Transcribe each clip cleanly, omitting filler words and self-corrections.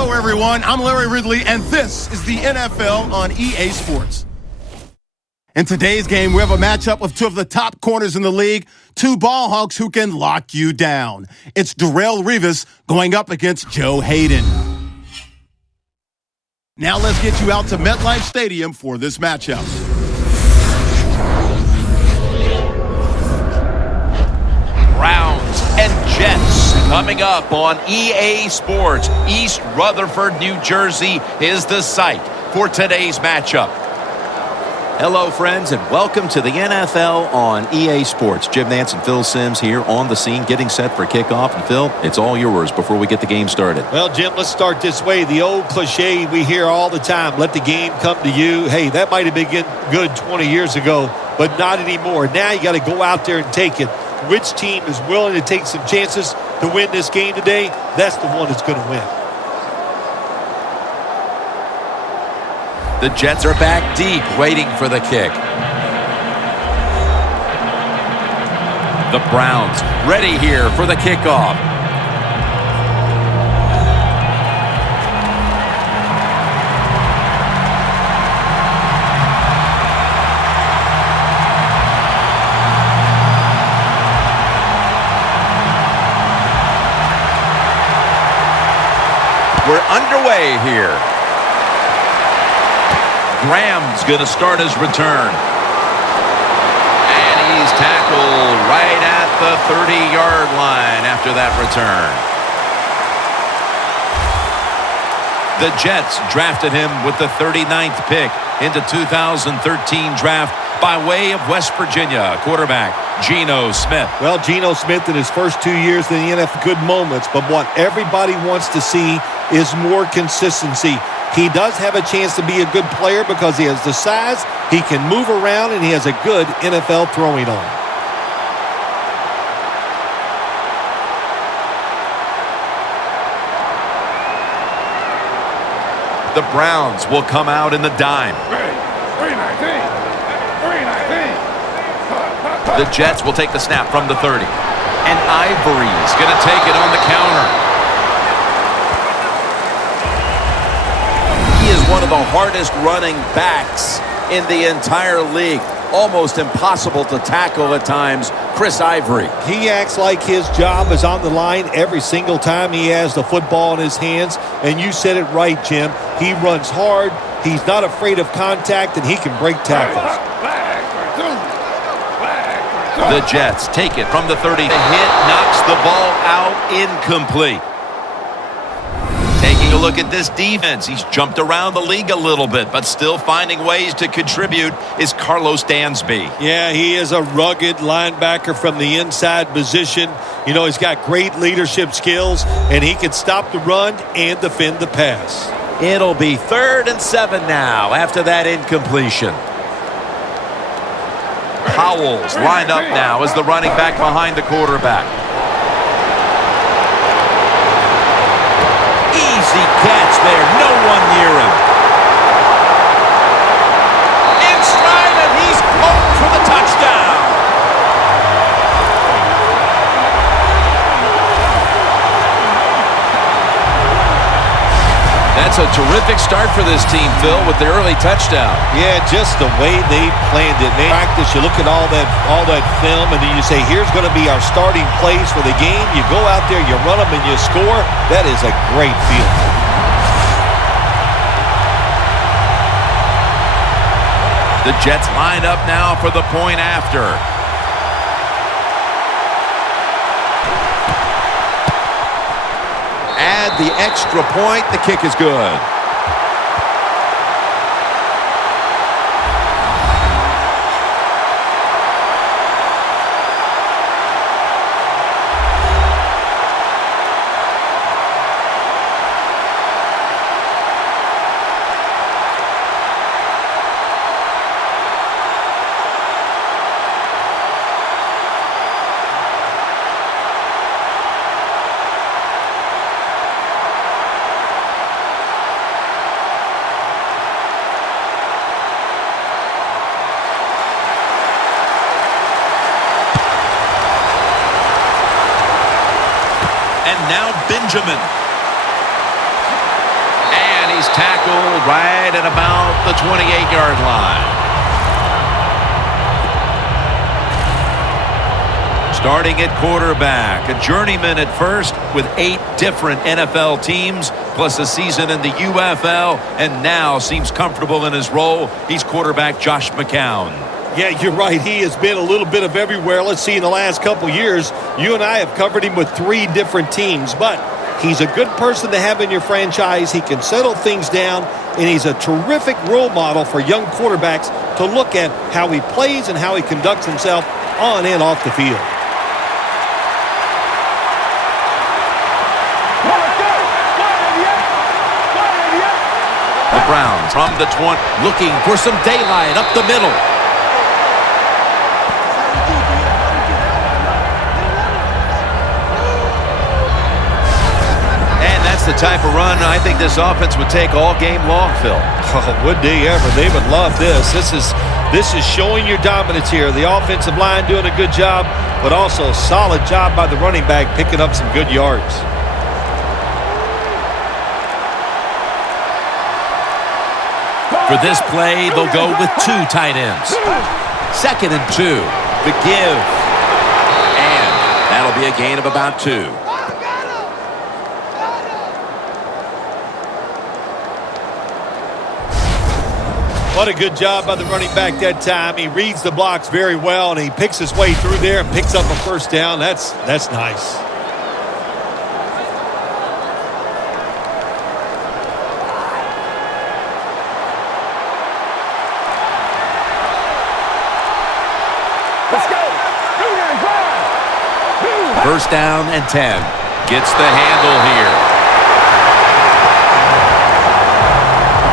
Hello, everyone. I'm Larry Ridley, and this is the NFL on EA Sports. In today's game, we have a matchup of two of the top corners in the league, two ball hawks who can lock you down. It's Darrelle Revis going up against Joe Hayden. Now let's get you out to MetLife Stadium for this matchup. Browns and Jets coming up on EA Sports. East Rutherford, New Jersey is the site for today's matchup. Hello, friends, and welcome to the NFL on EA Sports. Jim Nance and Phil Simms here on the scene, getting set for kickoff. And Phil, it's all yours before we get the game started. Well, Jim, let's start this way. The old cliche we hear all the time, let the game come to you. Hey, that might have been good 20 years ago, but not anymore. Now you got to go out there and take it. Which team is willing to take some chances to win this game today? That's the one that's going to win. The Jets are back deep, waiting for the kick. The Browns ready here for the kickoff. We're underway here. Graham's going to start his return. And he's tackled right at the 30-yard line after that return. The Jets drafted him with the 39th pick in the 2013 draft by way of West Virginia quarterback Geno Smith. Well, Geno Smith in his first 2 years in the NFL, good moments, but what everybody wants to see is more consistency. He does have a chance to be a good player because he has the size, he can move around, and he has a good NFL throwing arm. The Browns will come out in the dime. The Jets will take the snap from the 30. And Ivory's going to take it on the counter. He is one of the hardest running backs in the entire league. Almost impossible to tackle at times, Chris Ivory. He acts like his job is on the line every single time he has the football in his hands. And you said it right, Jim. He runs hard, he's not afraid of contact, and he can break tackles. The Jets take it from the 30. The hit knocks the ball out incomplete. Taking a look at this defense, he's jumped around the league a little bit, but still finding ways to contribute is Carlos Dansby. Yeah, he is a rugged linebacker from the inside position. You know, he's got great leadership skills, and he can stop the run and defend the pass. It'll be 3rd and 7 now after that incompletion. Howell's lined up now as the running back behind the quarterback. Easy catch there, no one near him. In stride, and he's home for the touchdown. That's a terrific start for this team, Phil, with the early touchdown. Yeah, just the way they planned it. They practice, you look at all that film, and then you say, here's going to be our starting plays for the game. You go out there, you run them, and you score. That is a great feeling. The Jets lined up now for the point after. Add the extra point. The kick is good. Now Benjamin. He's tackled right at about the 28-yard line. Starting at quarterback, a journeyman at first with 8 different NFL teams, plus a season in the UFL, and now seems comfortable in his role. He's quarterback Josh McCown. Yeah, you're right. He has been a little bit of everywhere. Let's see, in the last couple years, you and I have covered him with 3 different teams, but he's a good person to have in your franchise. He can settle things down, and he's a terrific role model for young quarterbacks to look at how he plays and how he conducts himself on and off the field. The Browns from the 20, looking for some daylight up the middle. And that's the type of run I think this offense would take all game long, Phil. Oh, would they ever? They would love this. This is showing your dominance here. The offensive line doing a good job, but also a solid job by the running back picking up some good yards. For this play, they'll go with 2 tight ends. 2nd and 2. The give. And that'll be a gain of about 2. What a good job by the running back that time. He reads the blocks very well, and he picks his way through there and picks up a first down. That's nice. First down and 10. Gets the handle here.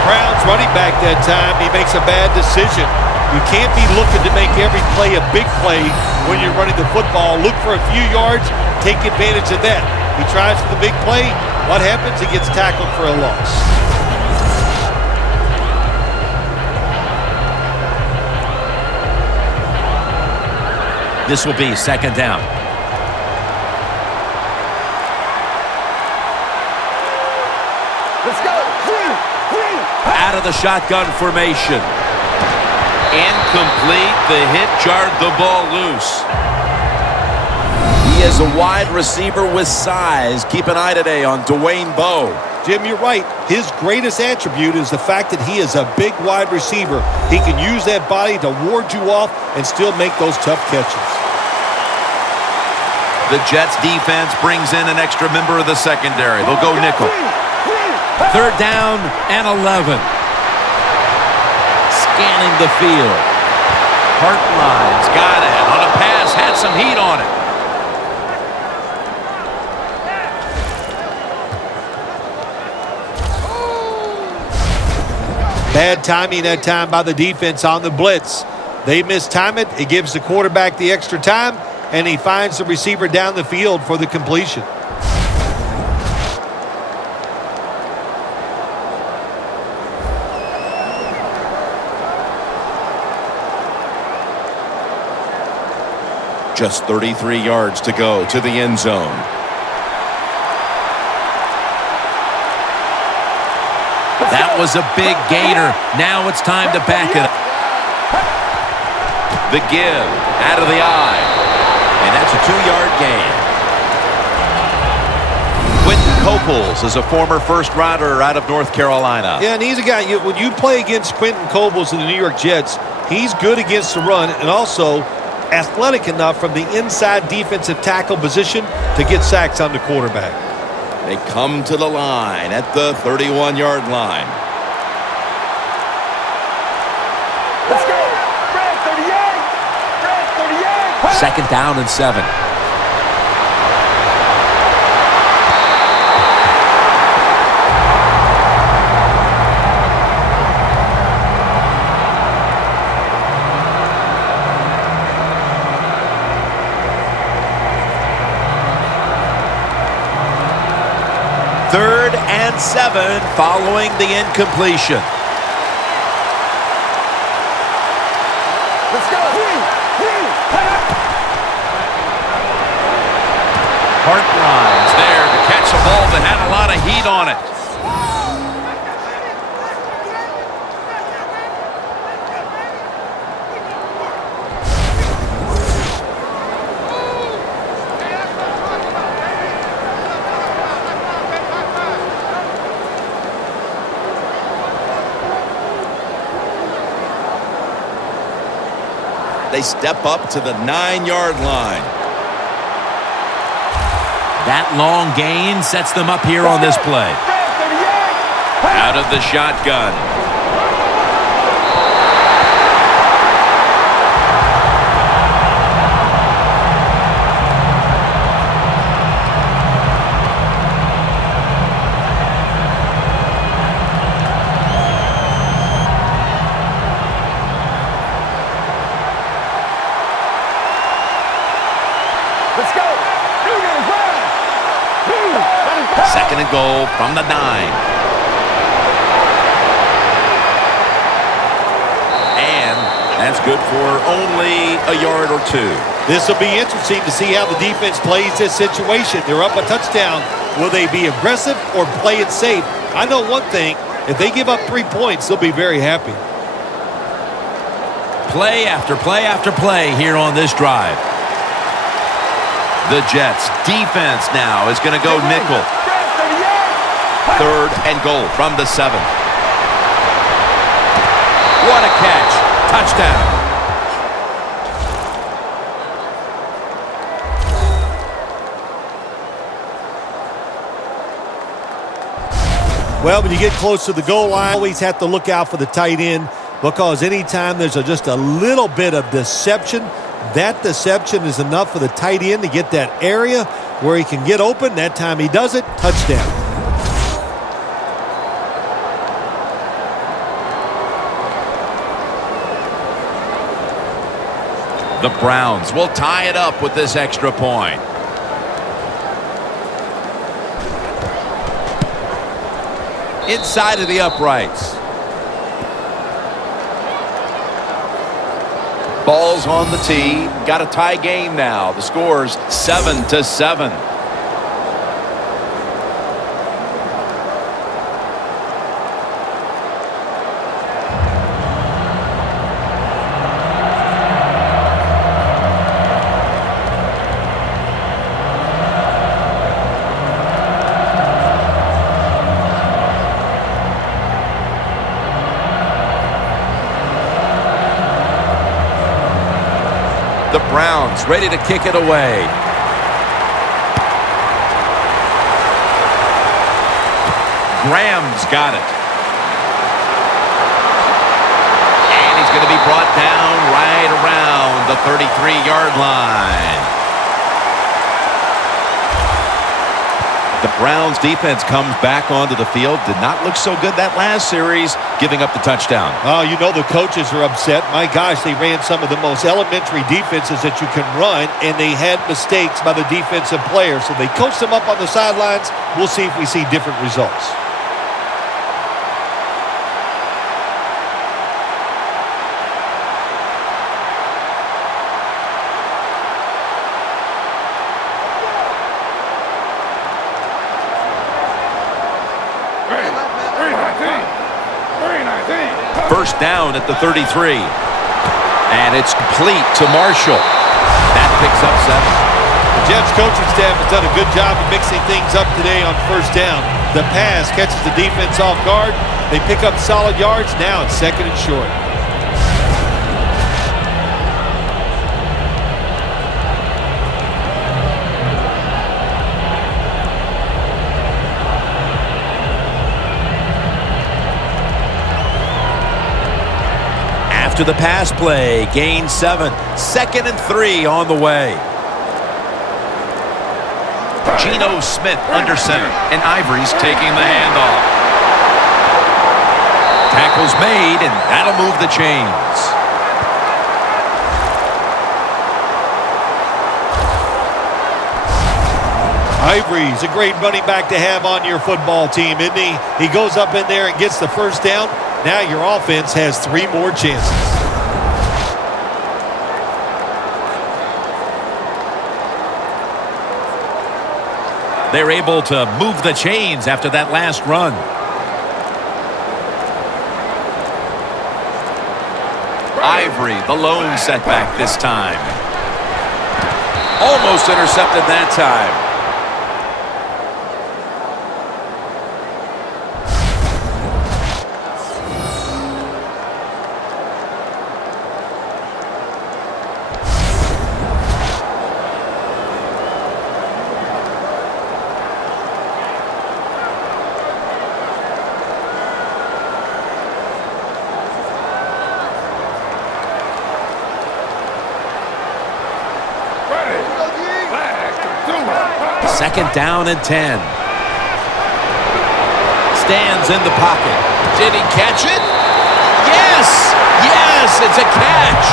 Browns running back that time, he makes a bad decision. You can't be looking to make every play a big play when you're running the football. Look for a few yards, take advantage of that. He tries for the big play. What happens? He gets tackled for a loss. This will be 2nd down. Let's go. Three. Out of the shotgun formation. Incomplete. The hit jarred the ball loose. He is a wide receiver with size. Keep an eye today on Dwayne Bowe. Jim, you're right. His greatest attribute is the fact that he is a big wide receiver. He can use that body to ward you off and still make those tough catches. The Jets defense brings in an extra member of the secondary. They'll go nickel. 3rd down and 11. Scanning the field. Hartline's got it. On a pass, had some heat on it. Bad timing that time by the defense on the blitz. They mistime it. It gives the quarterback the extra time, and he finds the receiver down the field for the completion. Just 33 yards to go to the end zone. That was a big gainer. Now it's time to back it up. The give out of the eye. And that's a 2-yard gain. Quentin Coples is a former first-rounder out of North Carolina. Yeah, and he's a guy, when you play against Quentin Coples in the New York Jets, he's good against the run and also athletic enough from the inside defensive tackle position to get sacks on the quarterback. They come to the line at the 31-yard line. Let's go. Brad 38. 2nd down and 7. Third and 7 following the incompletion. Let's go. Hartline's there to catch a ball that had a lot of heat on it. They step up to the 9-yard line. That long gain sets them up here on this play. Out of the shotgun. Let's go. Second and goal from the 9. And that's good for only a yard or 2. This will be interesting to see how the defense plays this situation. They're up a touchdown. Will they be aggressive or play it safe? I know one thing. If they give up 3 points, they'll be very happy. Play after play after play here on this drive. The Jets defense now is going to go nickel. 3rd and goal from the 7. What a catch. Touchdown. Well, when you get close to the goal line, always have to look out for the tight end, because anytime there's just a little bit of deception, that deception is enough for the tight end to get that area where he can get open. That time he does it. Touchdown. The Browns will tie it up with this extra point. Inside of the uprights. Ball's on the tee. Got a tie game now. The score's 7-7. The Browns ready to kick it away. Graham's got it. And he's going to be brought down right around the 33-yard line. The Browns defense comes back onto the field. Did not look so good that last series, giving up the touchdown. Oh, you know the coaches are upset. My gosh, they ran some of the most elementary defenses that you can run, and they had mistakes by the defensive players. So they coached them up on the sidelines. We'll see if we see different results. First down at the 33. And it's complete to Marshall. That picks up 7. The Jets coaching staff has done a good job of mixing things up today on first down. The pass catches the defense off guard. They pick up solid yards. Now it's 2nd and short. To the pass play, gain 7, 2nd and 3 on the way. Geno Smith under center, and Ivory's taking the handoff. Tackle's made, and that'll move the chains. Ivory's a great running back to have on your football team, isn't he? He goes up in there and gets the first down. Now your offense has 3 more chances. They're able to move the chains after that last run. Ivory, the lone setback this time. Almost intercepted that time. Second down and 10. Stands in the pocket. Did he catch it? Yes! Yes, it's a catch.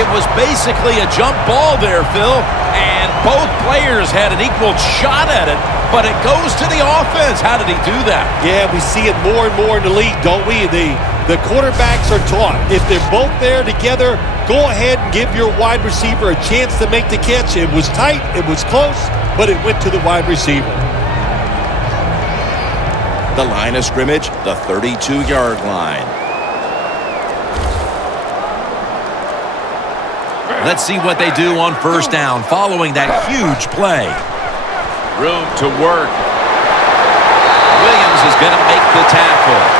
It was basically a jump ball there, Phil, and both players had an equal shot at it, but it goes to the offense. How did he do that? Yeah, we see it more and more in the league, don't we? The quarterbacks are taught, if they're both there together, go ahead and give your wide receiver a chance to make the catch. It was tight, it was close, but it went to the wide receiver. The line of scrimmage, the 32-yard line. Let's see what they do on first down following that huge play. Room to work. Williams is going to make the tackle.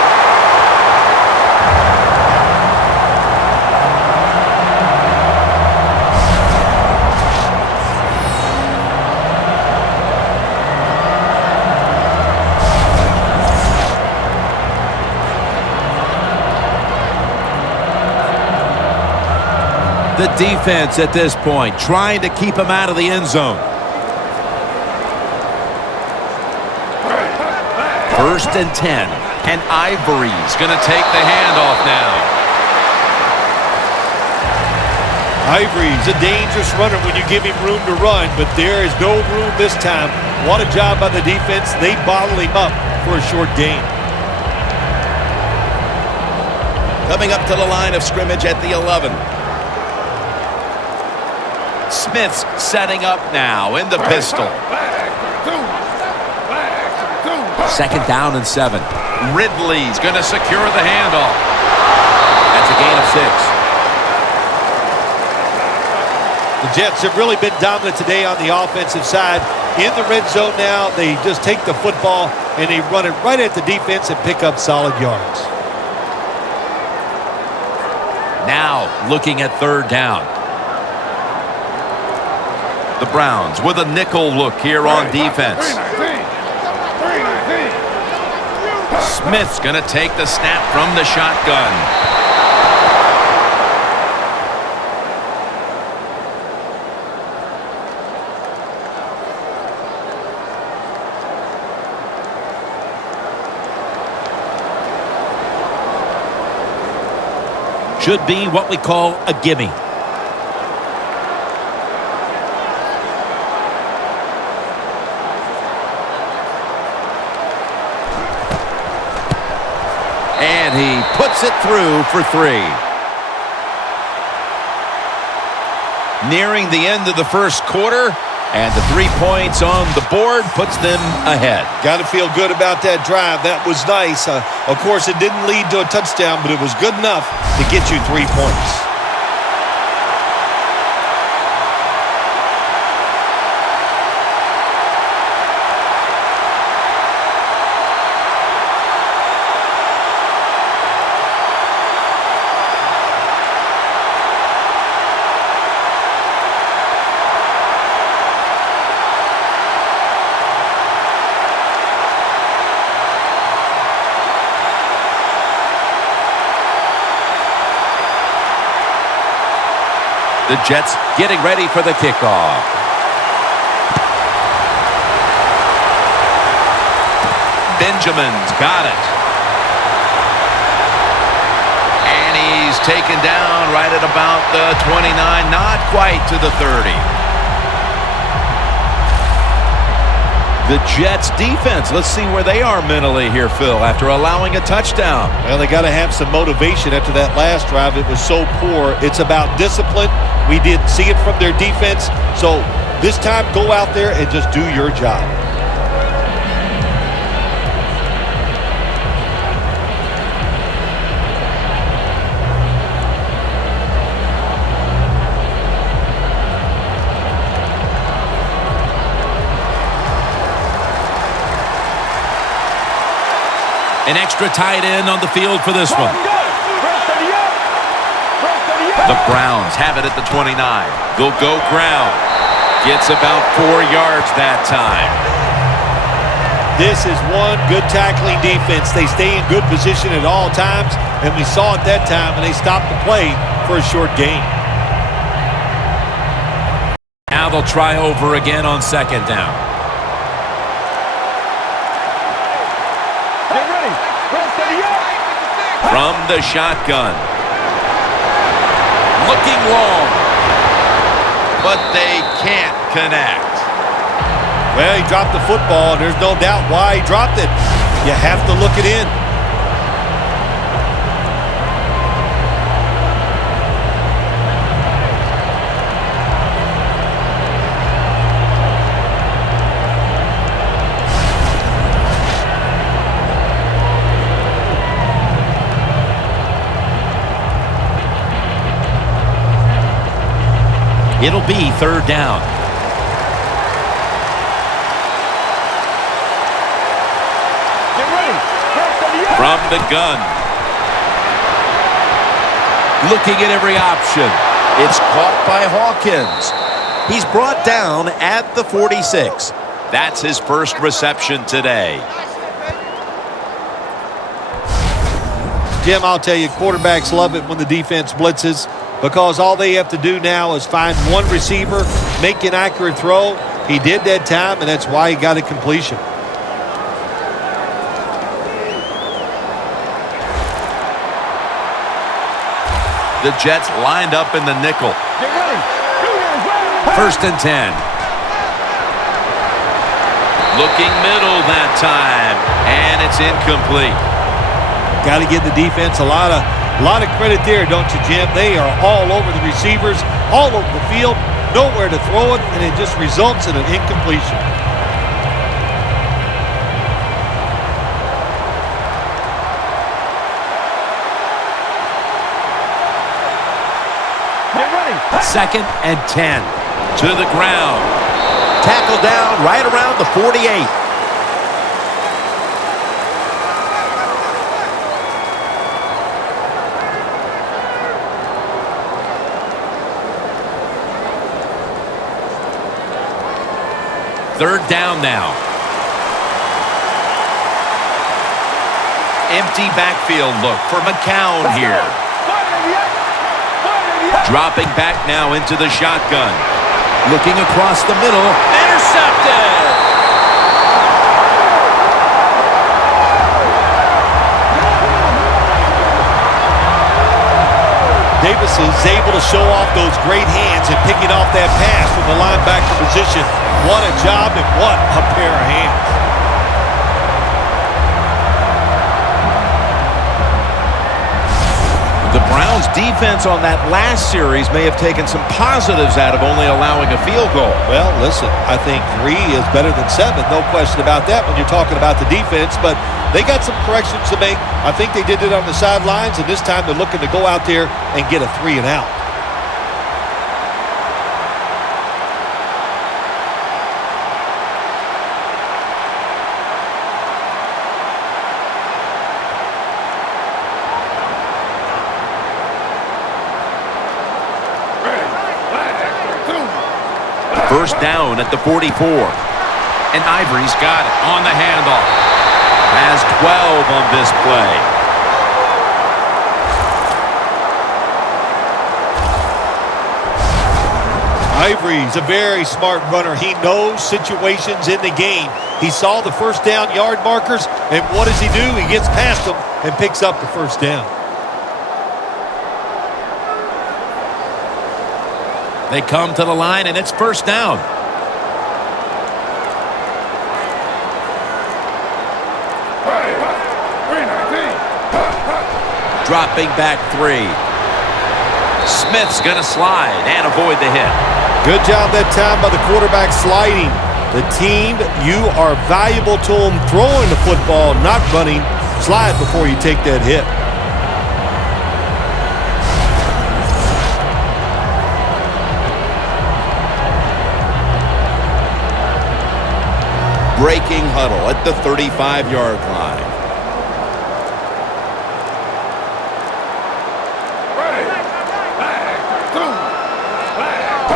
The defense at this point trying to keep him out of the end zone. First and 10. And Ivory's going to take the handoff now. Ivory's a dangerous runner when you give him room to run, but there is no room this time. What a job by the defense. They bottle him up for a short gain. Coming up to the line of scrimmage at the 11. Smith's setting up now in the pistol. Second down and 7. Ridley's going to secure the handoff. That's a gain of 6. The Jets have really been dominant today on the offensive side. In the red zone now, they just take the football and they run it right at the defense and pick up solid yards. Now looking at third down. The Browns with a nickel look here on defense. Smith's going to take the snap from the shotgun. Should be what we call a gimme. And he puts it through for 3. Nearing the end of the first quarter, and the 3 points on the board puts them ahead. Got to feel good about that drive. That was nice. Of course, it didn't lead to a touchdown, but it was good enough to get you 3 points. The Jets getting ready for the kickoff. Benjamin's got it. And he's taken down right at about the 29, not quite to the 30. The Jets defense, let's see where they are mentally here, Phil, after allowing a touchdown. Well, they got to have some motivation after that last drive. It was so poor. It's about discipline. We didn't see it from their defense. So this time, go out there and just do your job. An extra tight end on the field for this one. The Browns have it at the 29. They'll go ground. Gets about 4 yards that time. This is one good tackling defense. They stay in good position at all times, and we saw it that time, and they stopped the play for a short gain. Now they'll try over again on second down. Get ready. Press to the end. From the shotgun. Looking long. But they can't connect. Well, he dropped the football, and there's no doubt why he dropped it. You have to look it in. It'll be third down. Get ready. Press to the end. From the gun. Looking at every option. It's caught by Hawkins. He's brought down at the 46. That's his first reception today. Jim, I'll tell you, quarterbacks love it when the defense blitzes because all they have to do now is find one receiver, make an accurate throw. He did that time, and that's why he got a completion. The Jets lined up in the nickel. Get ready. First and 10. Looking middle that time, and it's incomplete. Got to give the defense a lot of credit there, don't you, Jim? They are all over the receivers, all over the field, nowhere to throw it, and it just results in an incompletion. Get ready. Second and 10. To the ground. Tackle down right around the 48. Third down now. Empty backfield look for McCown here. Dropping back now into the shotgun. Looking across the middle. Intercepted! Davis is able to show off those great hands and picking off that pass from the linebacker position. What a job and what a pair of hands. The Browns' defense on that last series may have taken some positives out of only allowing a field goal. Well, listen, I think 3 is better than 7. No question about that when you're talking about the defense. But they got some corrections to make. I think they did it on the sidelines, and this time they're looking to go out there and get a 3 and out. First down at the 44. And Ivory's got it on the handoff. Has 12 on this play. Ivory's a very smart runner. He knows situations in the game. He saw the first down yard markers, and what does he do? He gets past them and picks up the first down. They come to the line, and it's first down. Dropping back 3. Smith's going to slide and avoid the hit. Good job that time by the quarterback sliding. The team, you are valuable to them throwing the football, not running. Slide before you take that hit. Breaking huddle at the 35-yard line.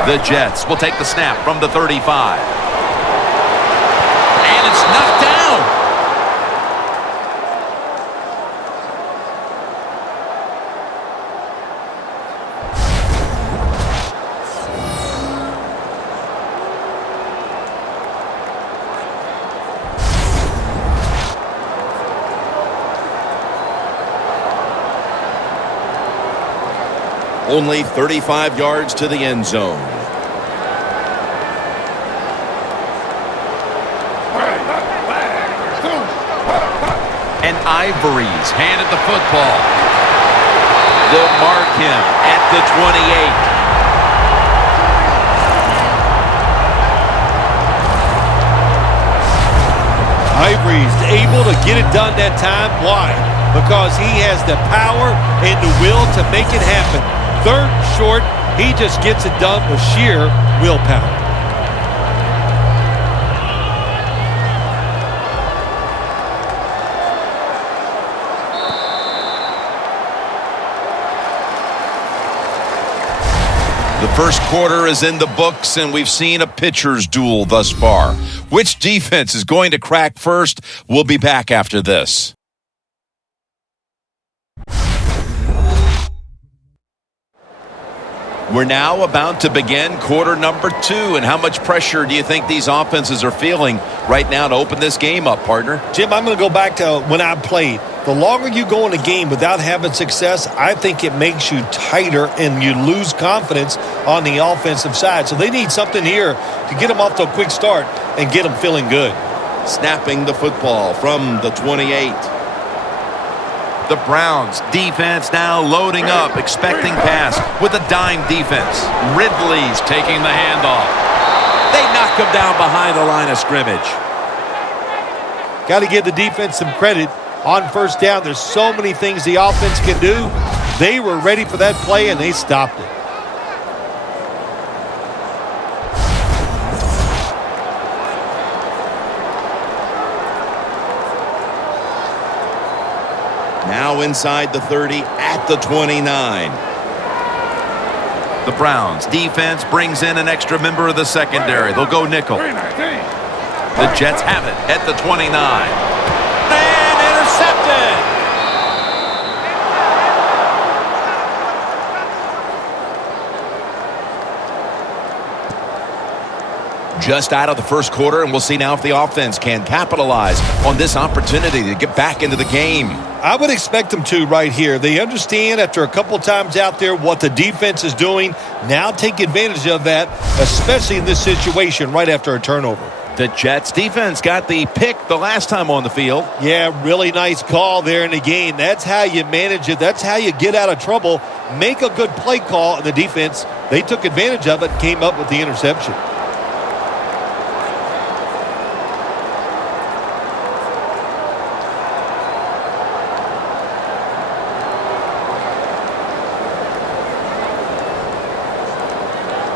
The Jets will take the snap from the 35. And it's knocked down. Only 35 yards to the end zone. And Ivory's handed the football. They'll mark him at the 28. Ivory's able to get it done that time. Why? Because he has the power and the will to make it happen. Third and short, he just gets it done with sheer willpower. The first quarter is in the books, and we've seen a pitcher's duel thus far. Which defense is going to crack first? We'll be back after this. We're now about to begin quarter number 2, and how much pressure do you think these offenses are feeling right now to open this game up, partner? Jim, I'm going to go back to when I played. The longer you go in a game without having success, I think it makes you tighter and you lose confidence on the offensive side. So they need something here to get them off to a quick start and get them feeling good. Snapping the football from the 28. The Browns defense now loading up, expecting pass with a dime defense. Ridley's taking the handoff. They knock him down behind the line of scrimmage. Got to give the defense some credit on first down. There's so many things the offense can do. They were ready for that play, and they stopped it. Now inside the 30 at the 29. The Browns defense brings in an extra member of the secondary. They'll go nickel. The Jets have it at the 29. And intercepted. Just out of the first quarter, and we'll see now if the offense can capitalize on this opportunity to get back into the game. I would expect them to right here. They understand after a couple times out there what the defense is doing. Now take advantage of that, especially in this situation right after a turnover. The Jets defense got the pick the last time on the field. Yeah, really nice call there in the game. That's how you manage it. That's how you get out of trouble. Make a good play call, and the defense, they took advantage of it and came up with the interception.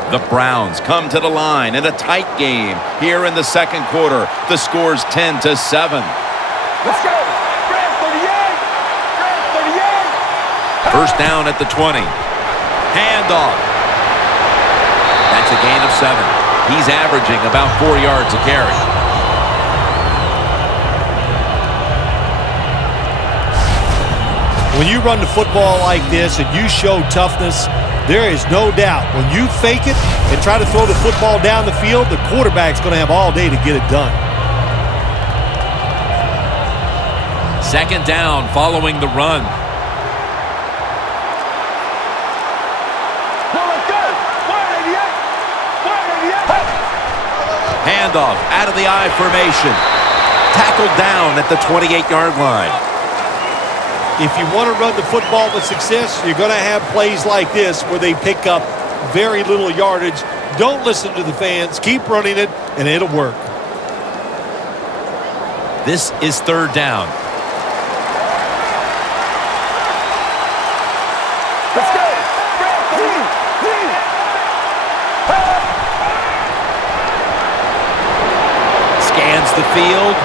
The Browns come to the line in a tight game here in the second quarter. The score's 10-7. Let's go. Brad 38. Brad 38. First down at the 20. Handoff. That's a gain of 7. He's averaging about 4 yards a carry. When you run the football like this and you show toughness, there is no doubt when you fake it and try to throw the football down the field, the quarterback's going to have all day to get it done. Second down following the run. Handoff out of the I formation. Tackled down at the 28-yard line. If you want to run the football with success, you're going to have plays like this where they pick up very little yardage. Don't listen to the fans. Keep running it, and it'll work. This is third down. Let's go. Scans the field.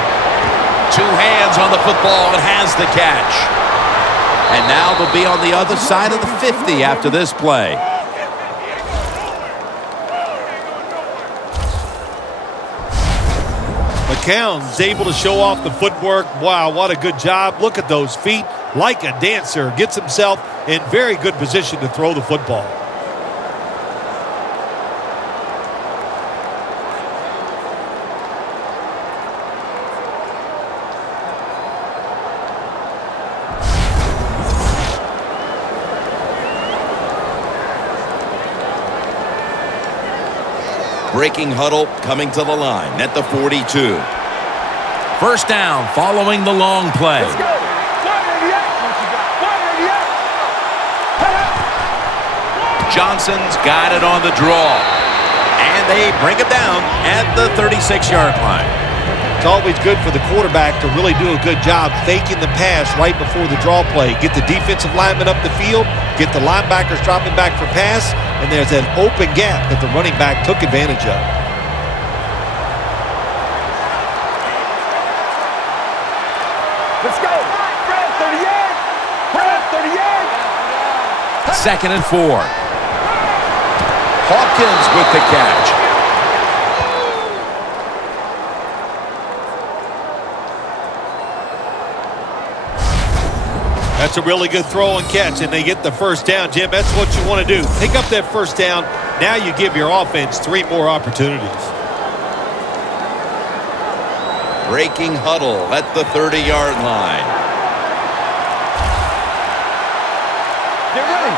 2 hands on the football and has the catch. And now they'll be on the other side of the 50 after this play. McCown's able to show off the footwork. Wow, what a good job. Look at those feet. Like a dancer. Gets himself in very good position to throw the football. Breaking huddle coming to the line at the 42. First down following the long play. Let's go. 188. Johnson's got it on the draw. And they bring him down at the 36-yard line. It's always good for the quarterback to really do a good job faking the pass right before the draw play. Get the defensive lineman up the field, get the linebackers dropping back for pass, and there's an open gap that the running back took advantage of. Let's go. Brad 38. Brad 38. Second and 4. Hawkins with the catch. That's a really good throw and catch, and they get the first down, Jim. That's what you want to do. Pick up that first down. Now you give your offense 3 more opportunities. Breaking huddle at the 30-yard line. Get ready.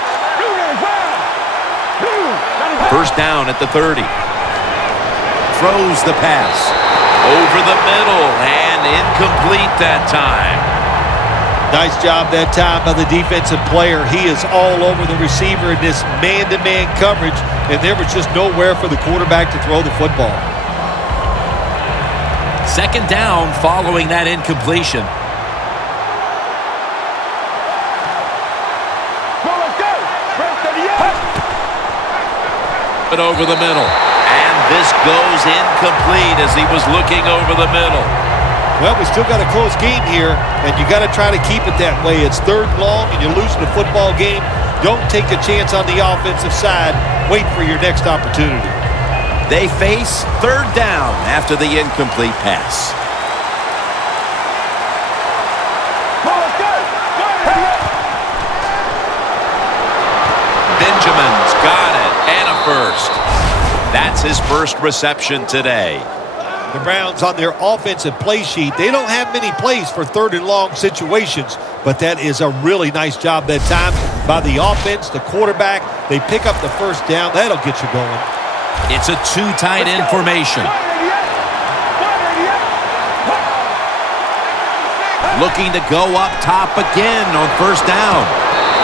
First down at the 30. Throws the pass. Over the middle and incomplete that time. Nice job that time by the defensive player. He is all over the receiver in this man-to-man coverage, and there was just nowhere for the quarterback to throw the football. Second down following that incompletion. Well, let's go. Brad 38. But over the middle. And this goes incomplete as he was looking over the middle. Well, we still got a close game here, and you got to try to keep it that way. It's 3rd and long, and you're losing the football game. Don't take a chance on the offensive side. Wait for your next opportunity. They face 3rd down after the incomplete pass. Well, let's go. Benjamin's got it and a first. That's his first reception today. The Browns on their offensive play sheet, they don't have many plays for 3rd and long situations, but that is a really nice job that time by the offense, the quarterback. They pick up the first down. That'll get you going. It's a 2 tight end formation. Looking to go up top again on first down.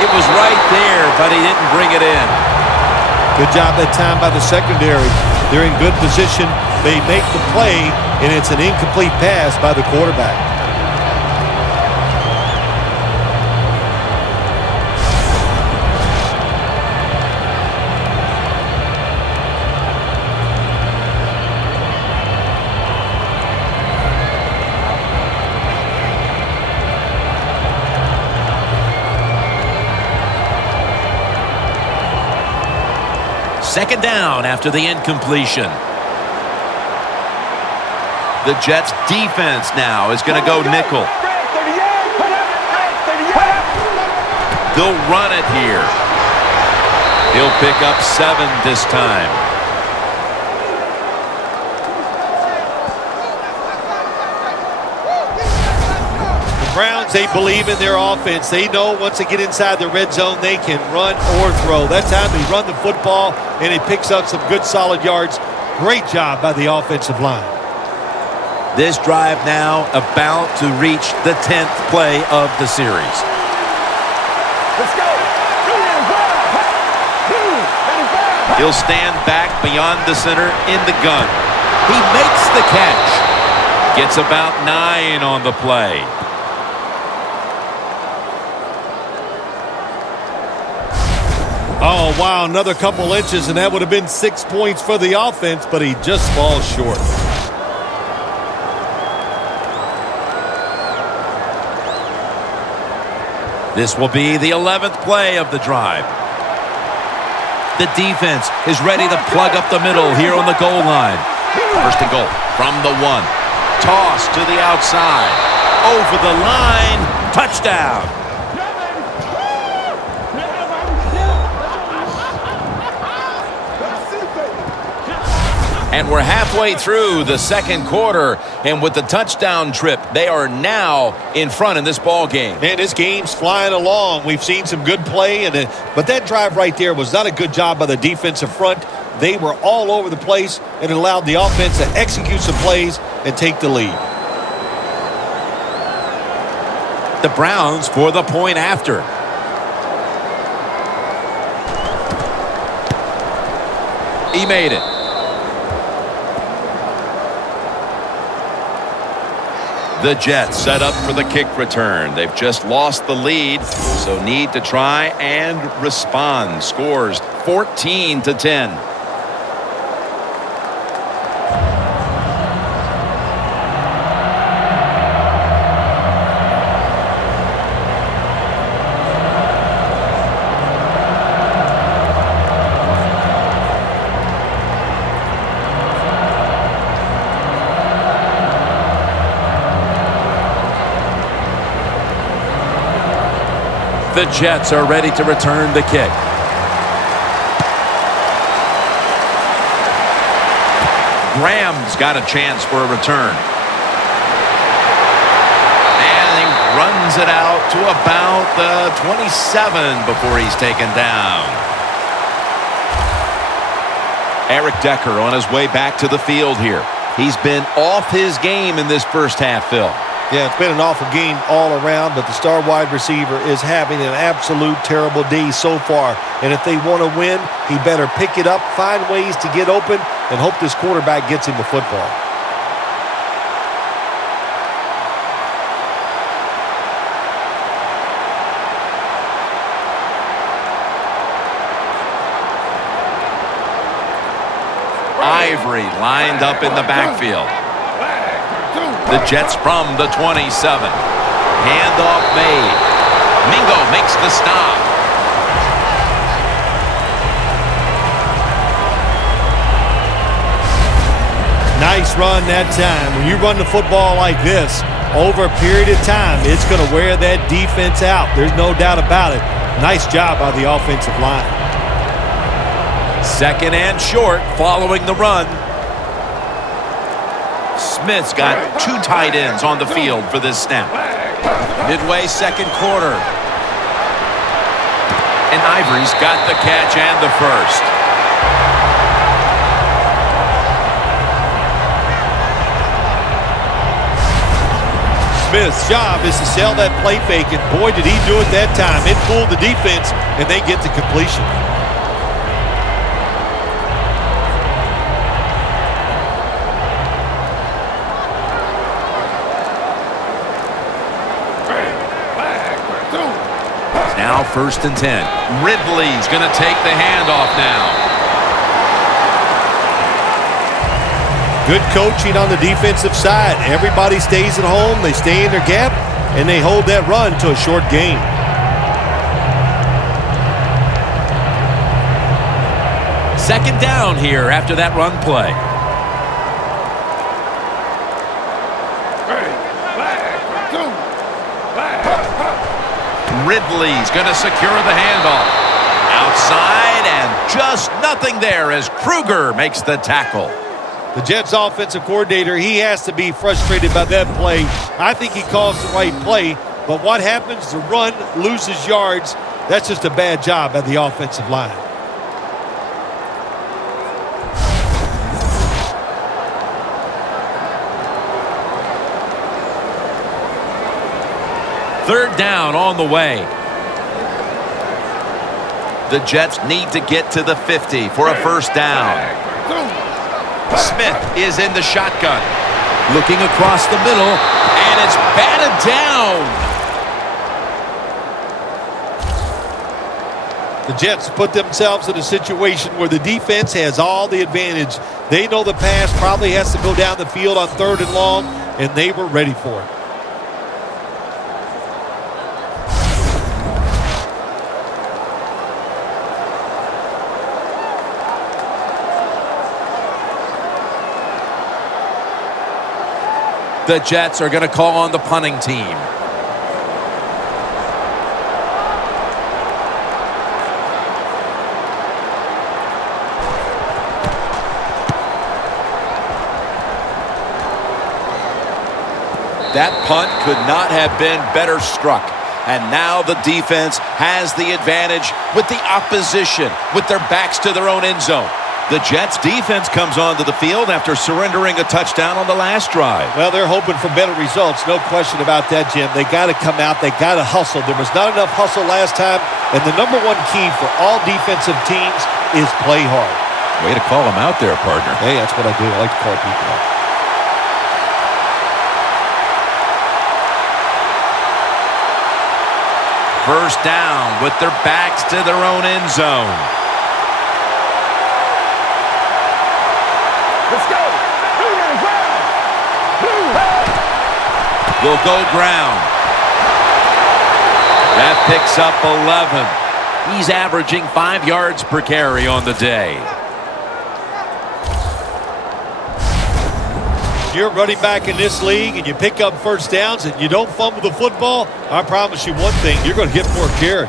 It was right there, but he didn't bring it in. Good job that time by the secondary. They're in good position. They make the play, and it's an incomplete pass by the quarterback. Second down after the incompletion. The Jets defense now is going to go nickel. They'll run it here. He'll pick up 7 this time. The Browns, they believe in their offense. They know once they get inside the red zone, they can run or throw. That time they run the football, and it picks up some good solid yards. Great job by the offensive line. This drive now about to reach the 10th play of the series. Let's go. He'll stand back beyond the center in the gun. He makes the catch. Gets about 9 on the play. Oh, wow, another couple inches, and that would have been 6 points for the offense, but he just falls short. This will be the 11th play of the drive. The defense is ready to plug up the middle here on the goal line. First and goal from the 1. Toss to the outside. Over the line. Touchdown. And we're halfway through the second quarter, and with the touchdown trip, they are now in front in this ball game. Man, this game's flying along. We've seen some good play, but that drive right there was not a good job by the defensive front. They were all over the place and it allowed the offense to execute some plays and take the lead. The Browns for the point after. He made it. The Jets set up for the kick return. They've just lost the lead, so need to try and respond. Scores 14-10. The Jets are ready to return the kick. Graham's got a chance for a return. And he runs it out to about the 27 before he's taken down. Eric Decker on his way back to the field here. He's been off his game in this first half, Phil. Yeah, it's been an awful game all around, but the star wide receiver is having an absolute terrible day so far. And if they want to win, he better pick it up, find ways to get open, and hope this quarterback gets him the football. Ivory lined up in the backfield. The Jets from the 27. Handoff made. Mingo makes the stop. Nice run that time. When you run the football like this, over a period of time, it's going to wear that defense out. There's no doubt about it. Nice job by the offensive line. Second and short following the run. Smith's got two tight ends on the field for this snap. Midway second quarter. And Ivory's got the catch and the first. Smith's job is to sell that play fake, and boy, did he do it that time. It fooled the defense, and they get the completion. Now 1st and 10. Ridley's going to take the handoff now. Good coaching on the defensive side. Everybody stays at home. They stay in their gap, and they hold that run to a short gain. Second down here after that run play. Ridley's going to secure the handoff. Outside, and just nothing there as Kruger makes the tackle. The Jets offensive coordinator, he has to be frustrated by that play. I think he calls the right play, but what happens? The run loses yards. That's just a bad job by the offensive line. Third down on the way. The Jets need to get to the 50 for a first down. Smith is in the shotgun. Looking across the middle, and it's batted down. The Jets put themselves in a situation where the defense has all the advantage. They know the pass probably has to go down the field on 3rd and long, and they were ready for it. The Jets are going to call on the punting team. That punt could not have been better struck. And now the defense has the advantage with the opposition, with their backs to their own end zone. The Jets defense comes onto the field after surrendering a touchdown on the last drive. Well, they're hoping for better results. No question about that, Jim. They got to come out. They got to hustle. There was not enough hustle last time. And the number one key for all defensive teams is play hard. Way to call him out there, partner. Hey, that's what I do. I like to call people out. First down with their backs to their own end zone. Let's go. Will go ground. That picks up 11. He's averaging 5 yards per carry on the day. You're running back in this league and you pick up first downs and you don't fumble the football, I promise you one thing, you're going to get more carries.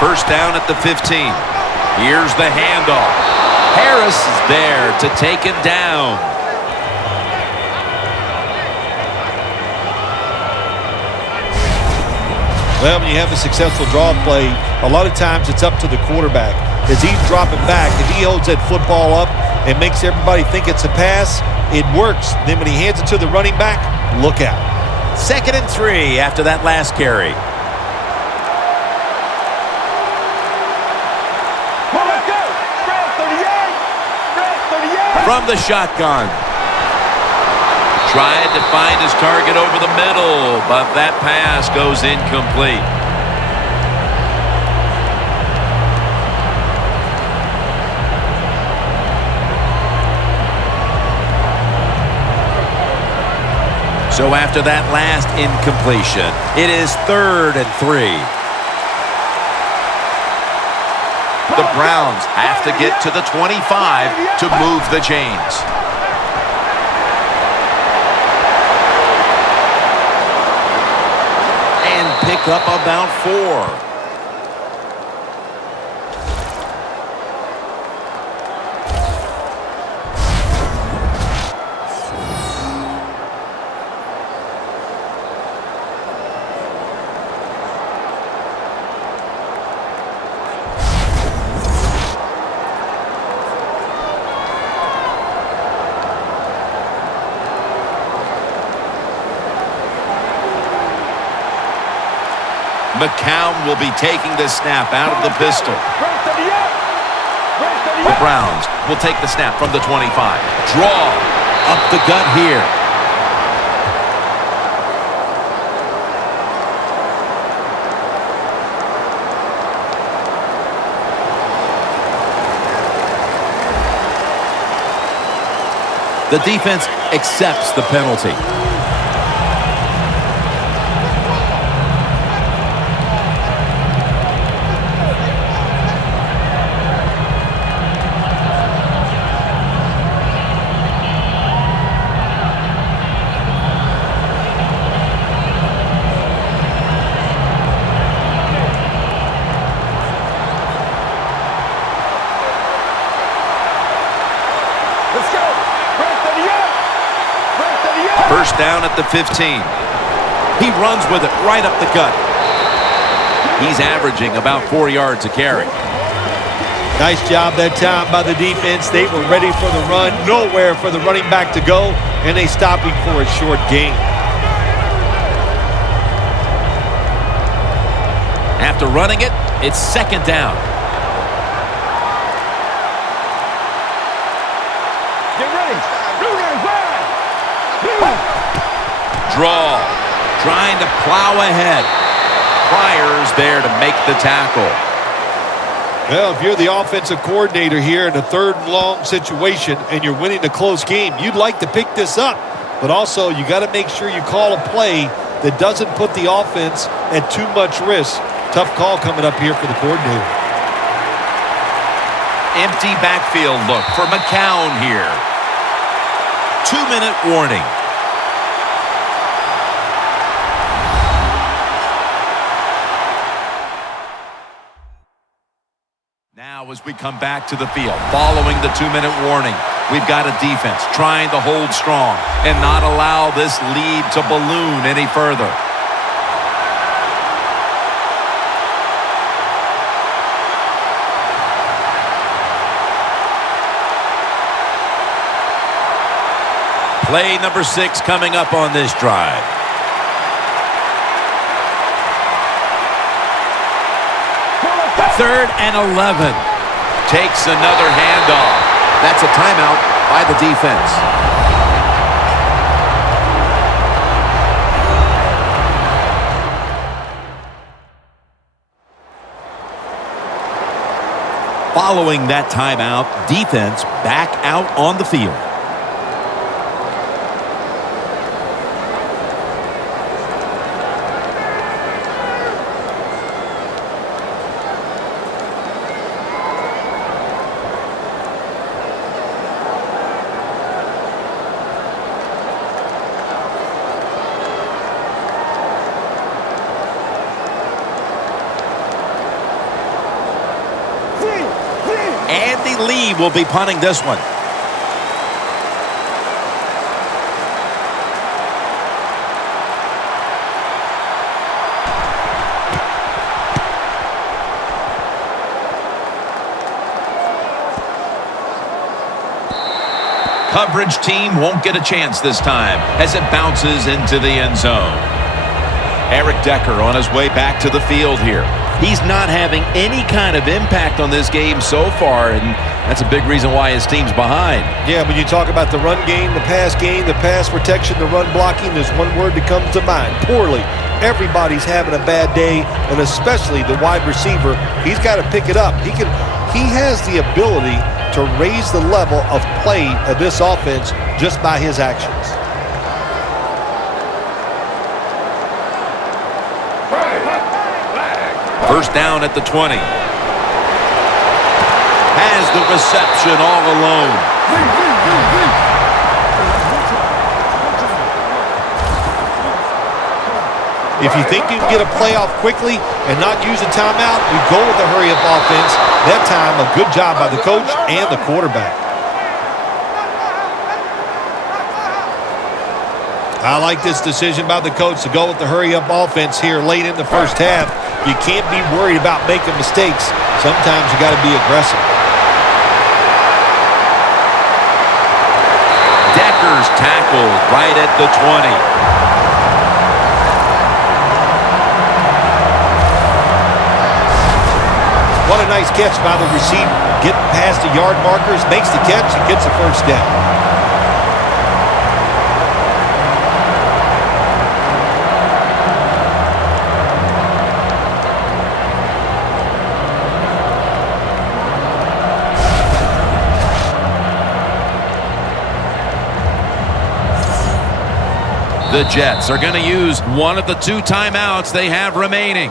First down at the 15. Here's the handoff. Harris is there to take him down. Well, when you have a successful draw play, a lot of times it's up to the quarterback. As he's dropping back, if he holds that football up and makes everybody think it's a pass, it works. Then when he hands it to the running back, look out. 2nd and 3 after that last carry. From the shotgun. Tried to find his target over the middle, but that pass goes incomplete. So after that last incompletion, it is 3rd and 3. The Browns have to get to the 25 to move the chains. And pick up about 4. McCown will be taking the snap out of the pistol. The Browns will take the snap from the 25. Draw up the gut here. The defense accepts the penalty. First down at the 15. He runs with it right up the gut. He's averaging about 4 yards a carry. Nice job that time by the defense. They were ready for the run. Nowhere for the running back to go, and they stopped him for a short gain. After running it, it's 2nd down. Draw, trying to plow ahead. Pryor's there to make the tackle. Well, if you're the offensive coordinator here in a 3rd and long situation and you're winning a close game, you'd like to pick this up. But also, you got to make sure you call a play that doesn't put the offense at too much risk. Tough call coming up here for the coordinator. Empty backfield look for McCown here. 2-minute warning. Now as we come back to the field, following the 2-minute warning, we've got a defense trying to hold strong and not allow this lead to balloon any further. Play number 6 coming up on this drive. Third and 11. Takes another handoff. That's a timeout by the defense. Following that timeout, defense back out on the field. Lee will be punting this one. Coverage team won't get a chance this time as it bounces into the end zone. Eric Decker on his way back to the field here. He's not having any kind of impact on this game so far, and that's a big reason why his team's behind. Yeah, when you talk about the run game, the pass protection, the run blocking, there's one word that comes to mind: poorly. Everybody's having a bad day, and especially the wide receiver. He's got to pick it up. He has the ability to raise the level of play of this offense just by his actions. First down at the 20. Has the reception all alone. If you think you can get a play off quickly and not use a timeout, you go with a hurry-up offense. That time, a good job by the coach and the quarterback. I like this decision by the coach to go with the hurry-up offense here late in the first half. You can't be worried about making mistakes. Sometimes you got to be aggressive. Decker's tackled right at the 20. What a nice catch by the receiver. Getting past the yard markers, makes the catch, and gets a first down. The Jets are going to use one of the 2 timeouts they have remaining.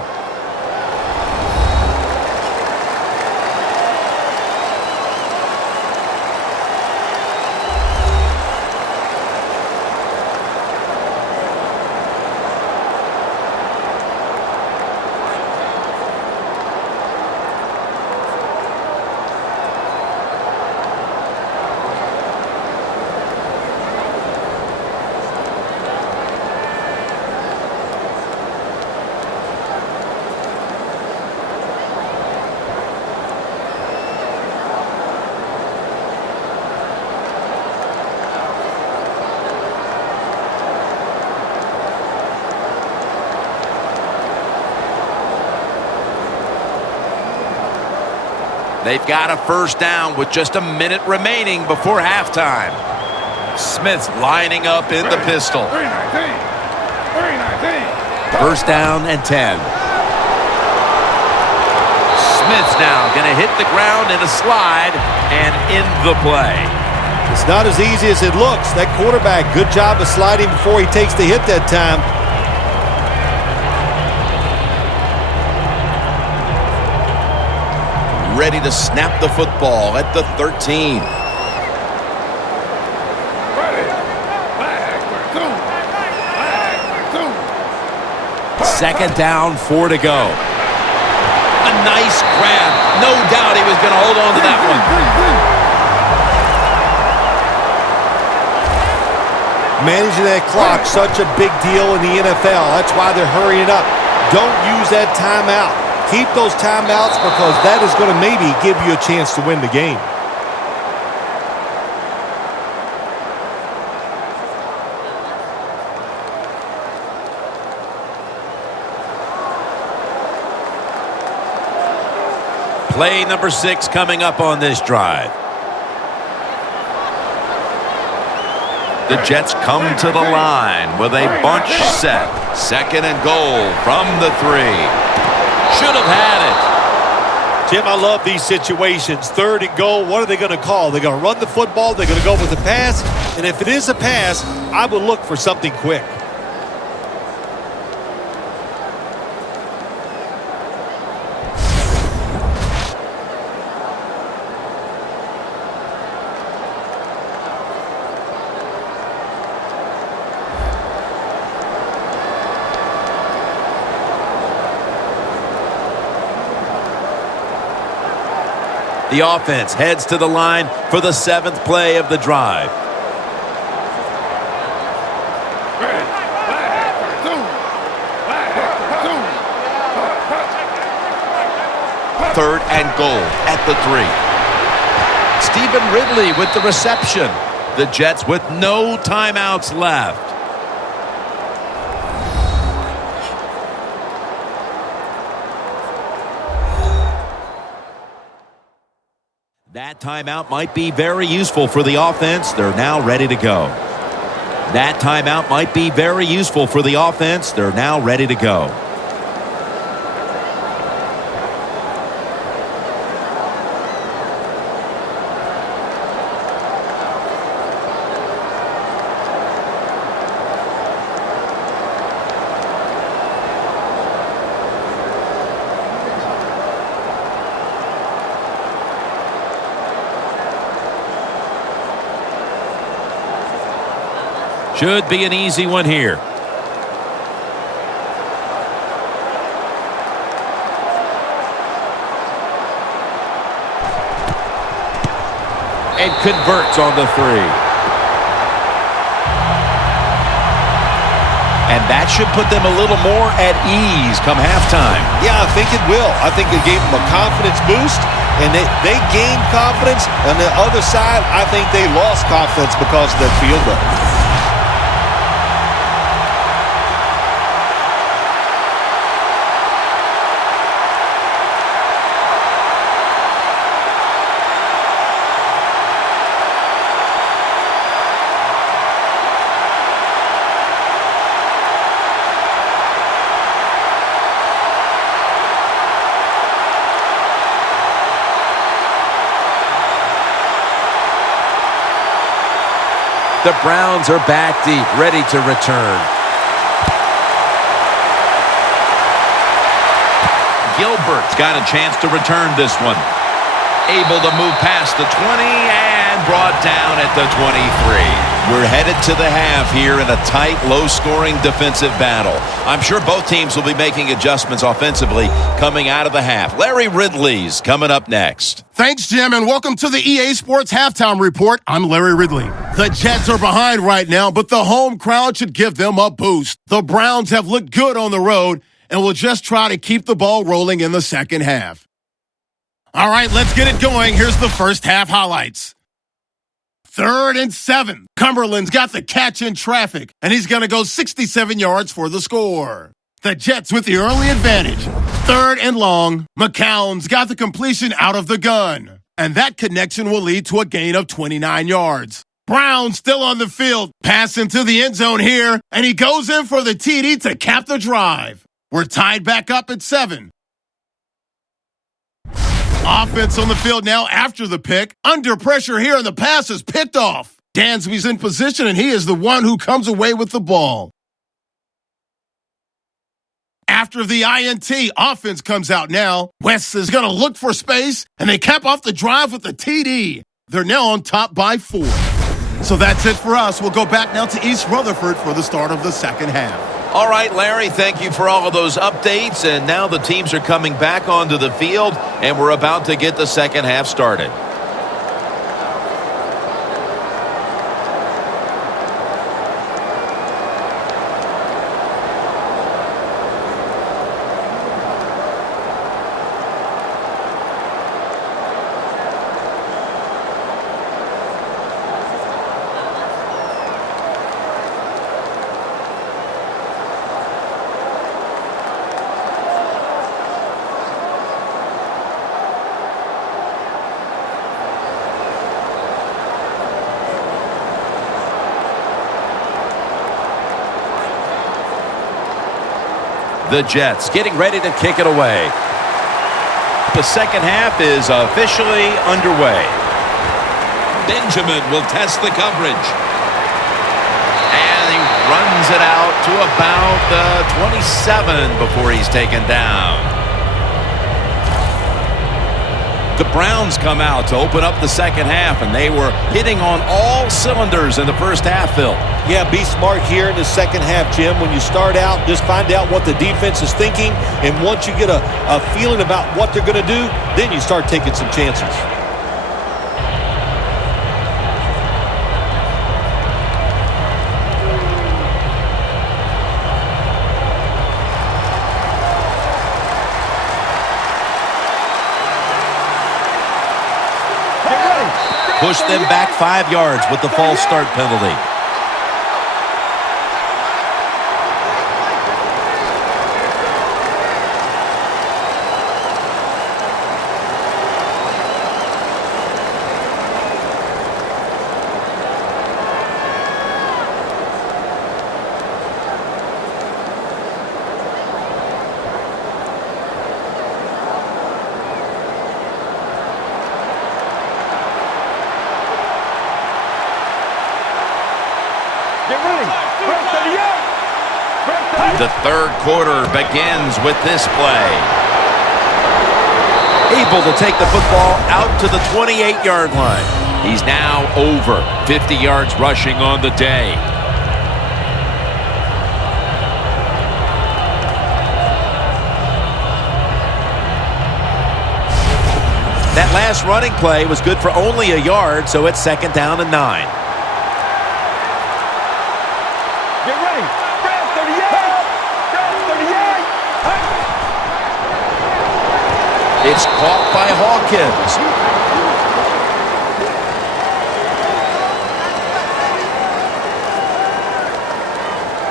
They've got a first down with just a minute remaining before halftime. Smith's lining up in the pistol. 319. First down and 10. Smith's now going to hit the ground in a slide and in the play. It's not as easy as it looks. That quarterback, good job of sliding before he takes the hit that time. Ready to snap the football at the 13. Second down, 4 to go. nice grab. No doubt he was going to hold on to that one. Managing that clock, such a big deal in the NFL. That's why they're hurrying up. Don't use that timeout. Keep those timeouts because that is going to maybe give you a chance to win the game. Play number 6 coming up on this drive. The Jets come to the line with a bunch set. 2nd and goal from the 3. Should have had it. Jim, I love these situations. 3rd and goal, what are they going to call? They're going to run the football, they're going to go with a pass, and if it is a pass, I would look for something quick. The offense heads to the line for the 7th play of the drive. Third and goal at the 3. Stephen Ridley with the reception. The Jets with no timeouts left. That timeout might be very useful for the offense. They're now ready to go. That timeout might be very useful for the offense. They're now ready to go. Should be an easy one here. And converts on the 3. And that should put them a little more at ease come halftime. Yeah, I think it will. I think it gave them a confidence boost, and they gained confidence. On the other side, I think they lost confidence because of that field goal. The Browns are back deep, ready to return. Gilbert's got a chance to return this one. Able to move past the 20 and brought down at the 23. We're headed to the half here in a tight, low-scoring defensive battle. I'm sure both teams will be making adjustments offensively coming out of the half. Larry Ridley's coming up next. Thanks, Jim, and welcome to the EA Sports Halftime Report. I'm Larry Ridley. The Jets are behind right now, but the home crowd should give them a boost. The Browns have looked good on the road and will just try to keep the ball rolling in the second half. All right, let's get it going. Here's the first half highlights. 3rd and 7. Cumberland's got the catch in traffic, and he's going to go 67 yards for the score. The Jets with the early advantage. 3rd and long. McCown's got the completion out of the gun, and that connection will lead to a gain of 29 yards. Brown still on the field. Pass into the end zone here, and he goes in for the TD to cap the drive. We're tied back up at 7. Offense on the field now after the pick. Under pressure here, and the pass is picked off. Dansby's in position, and he is the one who comes away with the ball. After the INT, offense comes out now. West is going to look for space, and they cap off the drive with the TD. They're now on top by 4. So that's it for us. We'll go back now to East Rutherford for the start of the second half. All right, Larry, thank you for all of those updates. And now the teams are coming back onto the field, and we're about to get the second half started. The Jets getting ready to kick it away. The second half is officially underway. Benjamin will test the coverage. And he runs it out to about the 27 before he's taken down. The Browns come out to open up the second half, and they were hitting on all cylinders in the first half, Phil. Yeah, be smart here in the second half, Jim. When you start out, just find out what the defense is thinking, and once you get a feeling about what they're going to do, then you start taking some chances. Push them back 5 yards with the false start penalty. The third quarter begins with this play. Able to take the football out to the 28-yard line. He's now over 50 yards rushing on the day. That last running play was good for only a yard, so it's second down and 9. It's caught by Hawkins.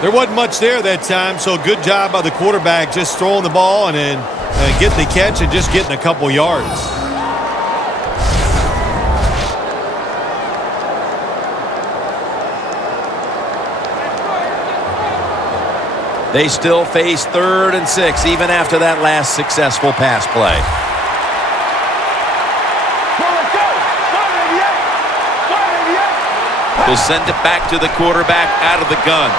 There wasn't much there that time, so good job by the quarterback just throwing the ball and then getting the catch and just getting a couple yards. They still face 3rd and 6 even after that last successful pass play. They'll send it back to the quarterback out of the gun.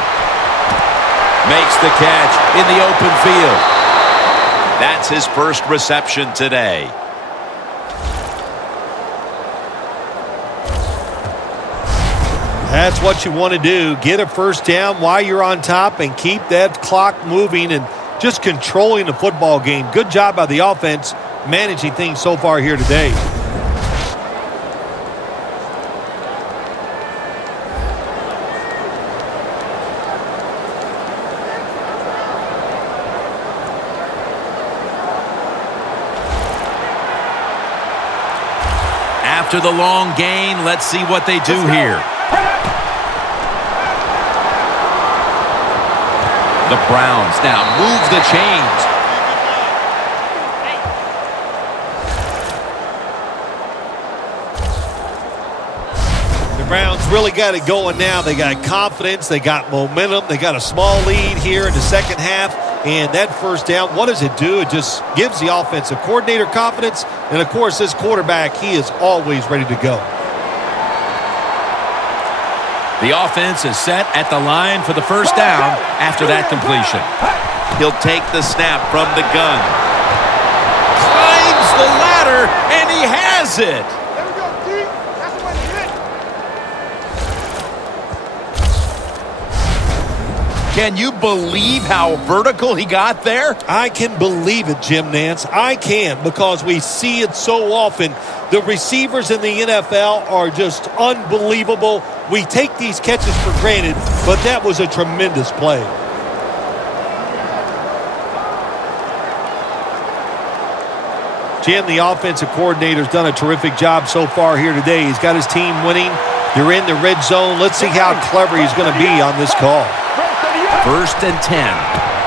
Makes the catch in the open field. That's his first reception today. That's what you want to do. Get a first down while you're on top and keep that clock moving and just controlling the football game. Good job by the offense managing things so far here today. After the long gain, let's see what they do here. The Browns now move the chains. The Browns really got it going now. They got confidence. They got momentum. They got a small lead here in the second half. And that first down, what does it do? It just gives the offensive coordinator confidence. And, of course, this quarterback, he is always ready to go. The offense is set at the line for the first down after that completion. He'll take the snap from the gun. Climbs the ladder, and he has it. Can you believe how vertical he got there? I can believe it, Jim Nance. I can, because we see it so often. The receivers in the NFL are just unbelievable. We take these catches for granted, but that was a tremendous play. Jim, the offensive coordinator's done a terrific job so far here today. He's got his team winning. They're in the red zone. Let's see how clever he's going to be on this call. 1st and 10.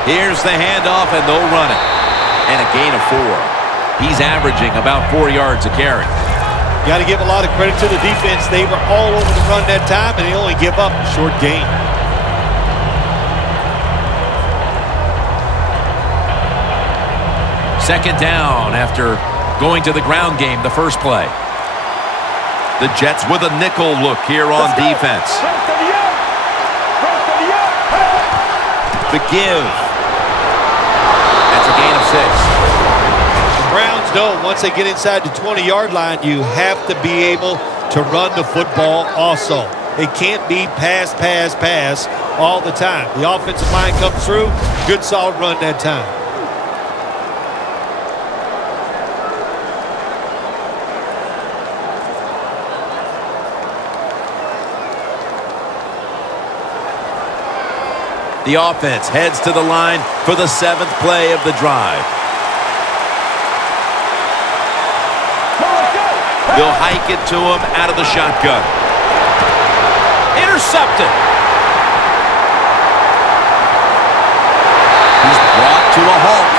Here's the handoff, and they'll run it. And a gain of 4. He's averaging about 4 yards a carry. You got to give a lot of credit to the defense. They were all over the run that time, and they only give up a short gain. Second down after going to the ground game the first play. The Jets with a nickel look here on defense. The give. That's a gain of 6. The Browns know once they get inside the 20-yard line, you have to be able to run the football also. It can't be pass, pass, pass all the time. The offensive line comes through. Good, solid run that time. The offense heads to the line for the 7th play of the drive. They'll hike it to him out of the shotgun. Intercepted. He's brought to a halt.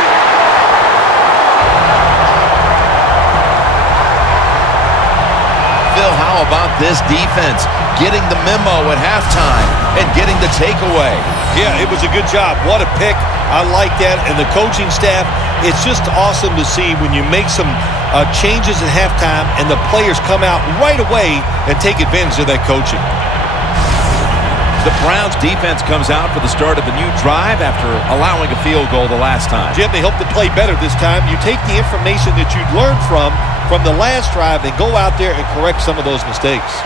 Phil, how about this defense? Getting the memo at halftime and getting the takeaway. Yeah, it was a good job. What a pick. I like that. And the coaching staff, it's just awesome to see when you make some changes at halftime and the players come out right away and take advantage of that coaching. The Browns defense comes out for the start of a new drive after allowing a field goal the last time. Jim, they hope to play better this time. You take the information that you'd learned from the last drive and go out there and correct some of those mistakes.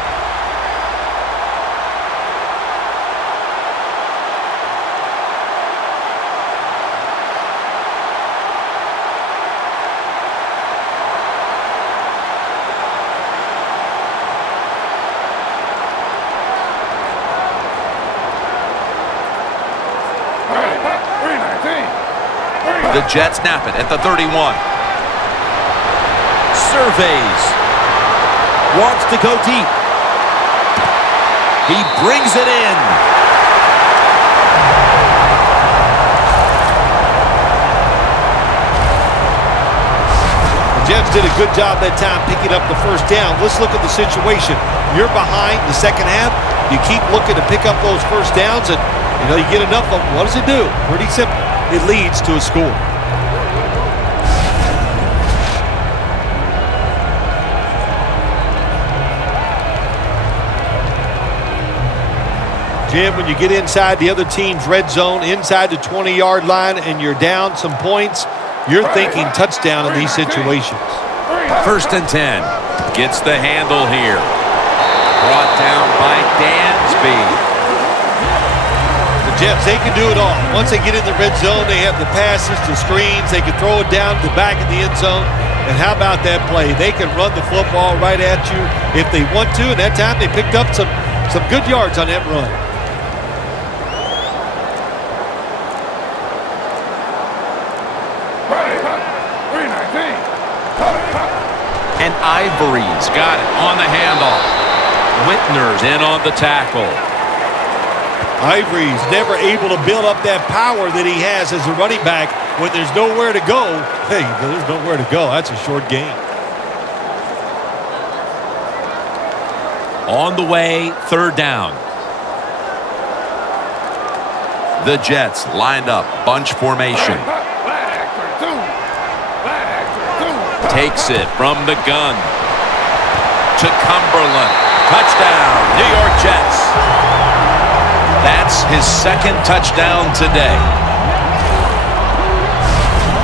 The Jets snap it at the 31. Surveys. Wants to go deep. He brings it in. The Jets did a good job that time picking up the first down. Let's look at the situation. You're behind the second half. You keep looking to pick up those first downs, and you get enough of them. What does it do? Pretty simple. It leads to a score. Jim, when you get inside the other team's red zone, inside the 20-yard line, and you're down some points, you're thinking touchdown in these situations. 1st and 10. Gets the handle here. Brought down by Dansby. Jets, they can do it all. Once they get in the red zone, they have the passes, the screens. They can throw it down to the back of the end zone. And how about that play? They can run the football right at you if they want to. And that time they picked up some good yards on that run. And Ivory's got it on the handoff. Whitner's in on the tackle. Ivory's never able to build up that power that he has as a running back when there's nowhere to go. Hey, there's nowhere to go. That's a short game. On the way, 3rd down. The Jets lined up, bunch formation. Takes it from the gun to Cumberland. Touchdown, New York Jets. That's his 2nd touchdown today.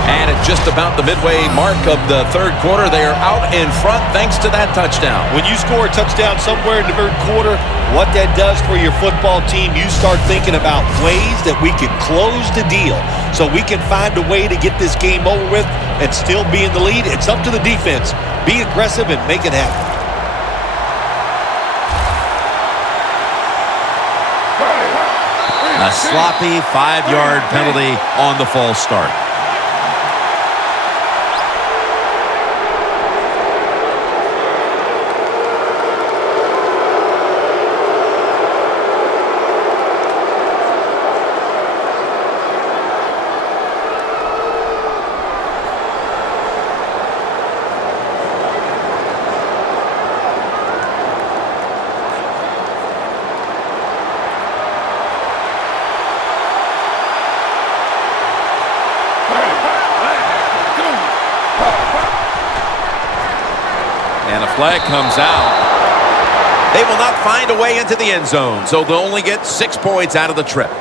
And it just about the midway mark of the third quarter. They are out in front thanks to that touchdown. When you score a touchdown somewhere in the third quarter, what that does for your football team, you start thinking about ways that we can close the deal so we can find a way to get this game over with and still be in the lead. It's up to the defense. Be aggressive and make it happen. A sloppy 5-yard penalty on the false start. And a flag comes out. They will not find a way into the end zone, so they'll only get 6 points out of the trip.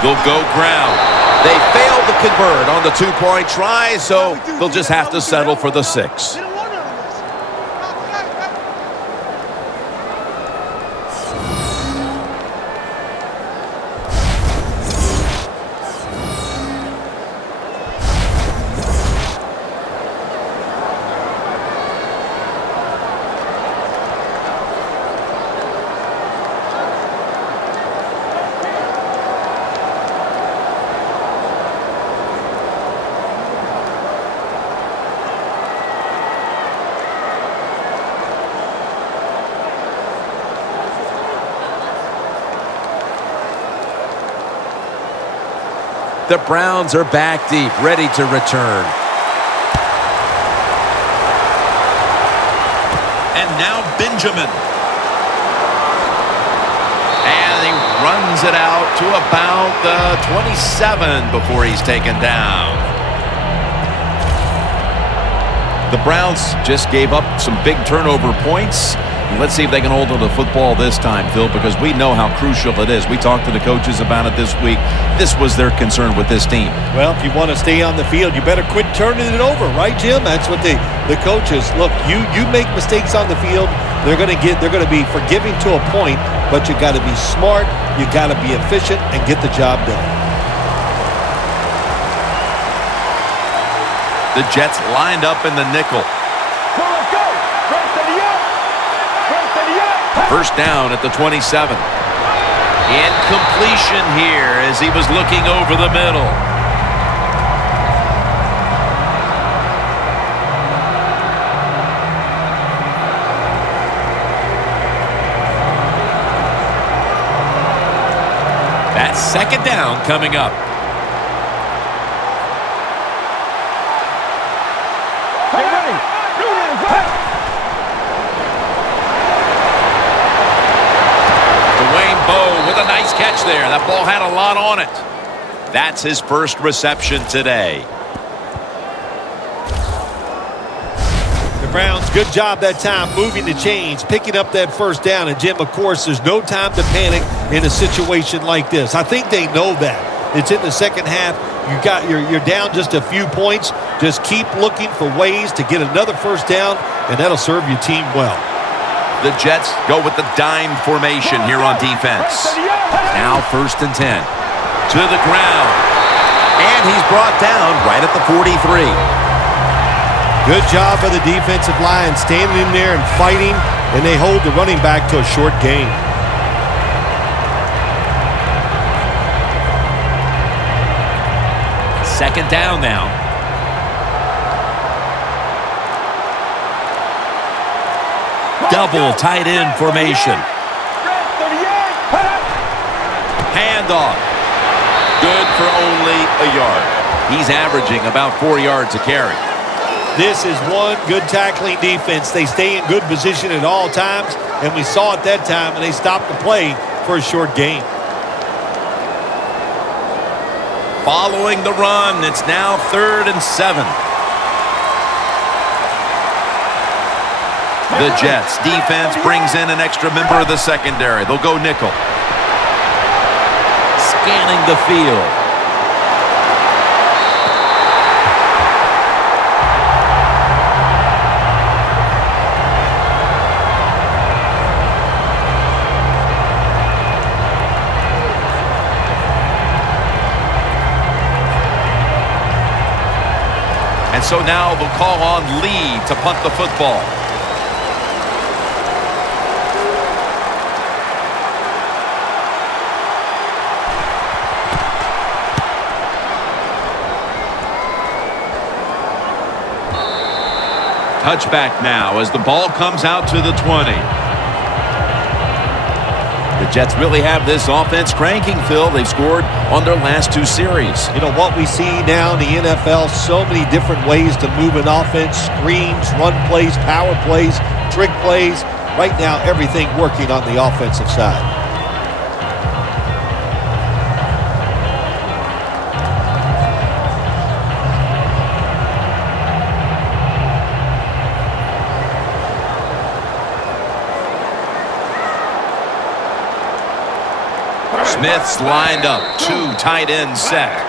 They'll go ground. They failed to convert on the 2-point try, so they'll just have to settle for the 6. The Browns are back deep, ready to return. And now Benjamin. And he runs it out to about the 27 before he's taken down. The Browns just gave up some big turnover points. Let's see if they can hold on to the football this time, Phil, because we know how crucial it is. We talked to the coaches about it this week. This was their concern with this team. Well, if you want to stay on the field, you better quit turning it over, right, Jim? That's what the coaches look. You make mistakes on the field, they're going to be forgiving to a point, but you got to be smart, you got to be efficient, and get the job done. The Jets lined up in the nickel. Let's go. First down at the 27. Incompletion here as he was looking over the middle. That's second down coming up. Get ready. With a nice catch there. That ball had a lot on it. That's his first reception today. The Browns, good job that time moving the chains, picking up that first down. And, Jim, of course, there's no time to panic in a situation like this. I think they know that. It's in the second half. You're down just a few points. Just keep looking for ways to get another first down, and that'll serve your team well. The Jets go with the dime formation here on defense. Now 1st and 10. To the ground. And he's brought down right at the 43. Good job by the defensive line, standing in there and fighting, and they hold the running back to a short gain. Second down now. double tight end formation. Handoff. Good for only a yard. He's averaging about 4 yards a carry. This is one good tackling defense. They stay in good position at all times, and we saw it that time, and they stopped the play for a short gain. Following the run, it's now 3rd and 7. The Jets defense brings in an extra member of the secondary. They'll go nickel. Scanning the field. And so now they'll call on Lee to punt the football. Touchback now as the ball comes out to the 20. The Jets really have this offense cranking, Phil. They've scored on their last 2 series. You know, what we see now in the NFL, so many different ways to move an offense, screens, run plays, power plays, trick plays. Right now, everything working on the offensive side. Smith's lined up. 2 tight ends set.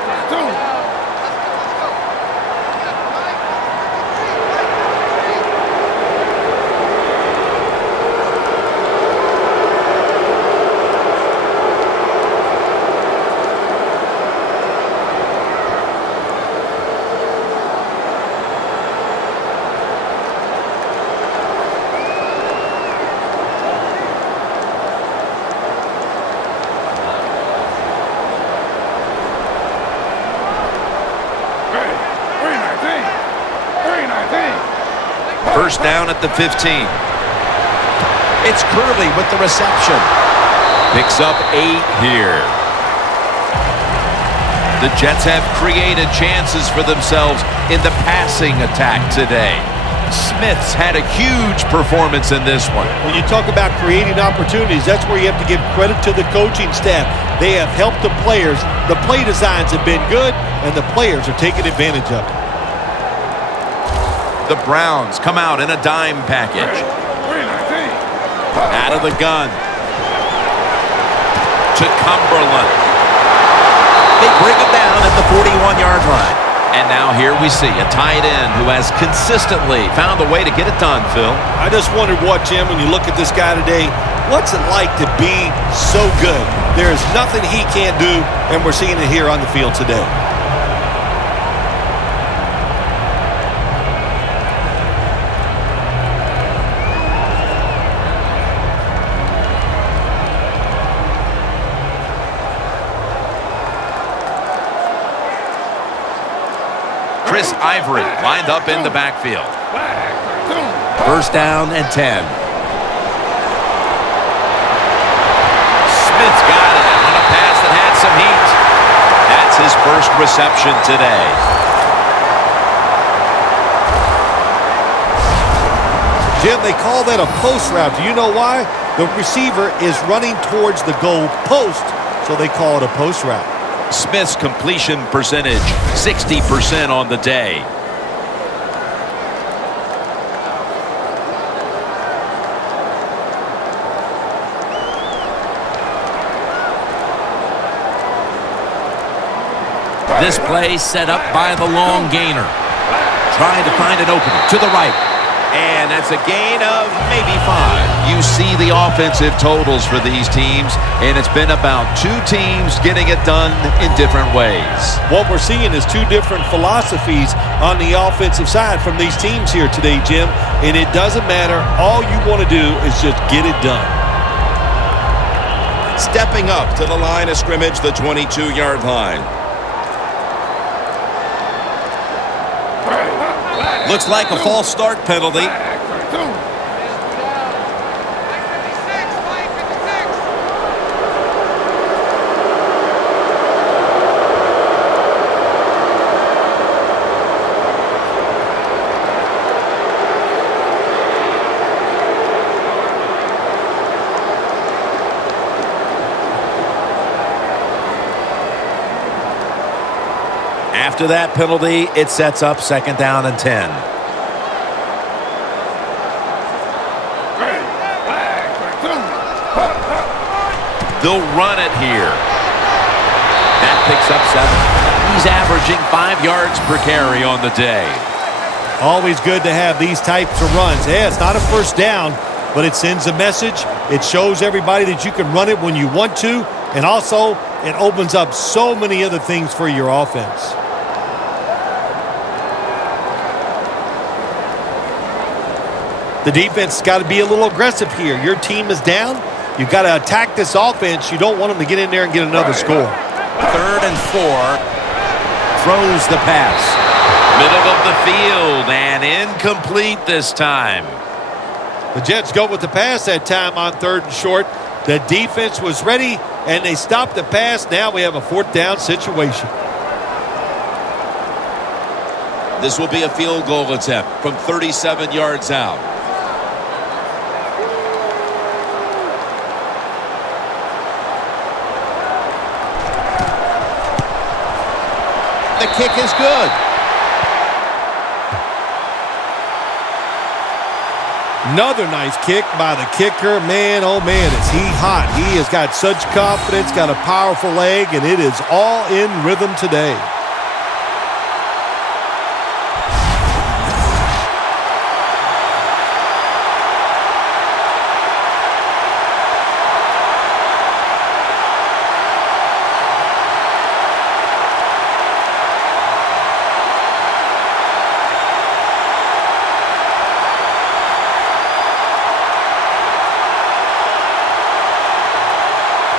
First down at the 15. It's Curley with the reception. Picks up 8 here. The Jets have created chances for themselves in the passing attack today. Smith's had a huge performance in this one. When you talk about creating opportunities, that's where you have to give credit to the coaching staff. They have helped the players. The play designs have been good, and the players are taking advantage of it. The Browns come out in a dime package. Out of the gun. To Cumberland. They bring him down at the 41-yard line. And now here we see a tight end who has consistently found a way to get it done, Phil. I just wondered what, Jim, when you look at this guy today, what's it like to be so good? There is nothing he can't do, and we're seeing it here on the field today. Ivory lined up in the backfield. First down and 10. Smith's got it on a pass that had some heat. That's his first reception today. Jim, they call that a post route. Do you know why? The receiver is running towards the goal post, so they call it a post route. Smith's completion percentage, 60% on the day. This play set up by the long gainer. Trying to find an opening to the right. And that's a gain of maybe 5. You see the offensive totals for these teams, and it's been about 2 teams getting it done in different ways. What we're seeing is 2 different philosophies on the offensive side from these teams here today, Jim. And it doesn't matter. All you want to do is just get it done. Stepping up to the line of scrimmage, the 22-yard line. Looks like a false start penalty. After that penalty, it sets up 2nd down and 10. They'll run it here. That picks up 7. He's averaging 5 yards per carry on the day. Always good to have these types of runs. Yeah, it's not a first down, but it sends a message. It shows everybody that you can run it when you want to, and also it opens up so many other things for your offense. The defense has got to be a little aggressive here. Your team is down. You've got to attack this offense. You don't want them to get in there and get another score. 3rd and 4. Throws the pass. Middle of the field and incomplete this time. The Jets go with the pass that time on 3rd and short. The defense was ready, and they stopped the pass. Now we have a 4th down situation. This will be a field goal attempt from 37 yards out. The kick is good. Another nice kick by the kicker. Man, oh man, is he hot. He has got such confidence, got a powerful leg, and it is all in rhythm today.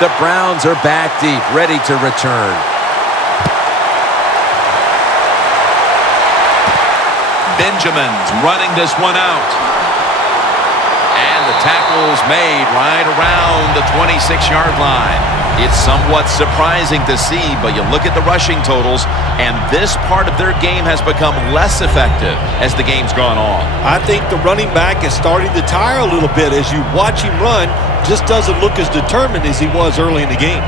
The Browns are back deep, ready to return. Benjamin's running this one out. And the tackle's made right around the 26-yard line. It's somewhat surprising to see, but you look at the rushing totals, and this part of their game has become less effective as the game's gone on. I think the running back is starting to tire a little bit as you watch him run. Just doesn't look as determined as he was early in the game.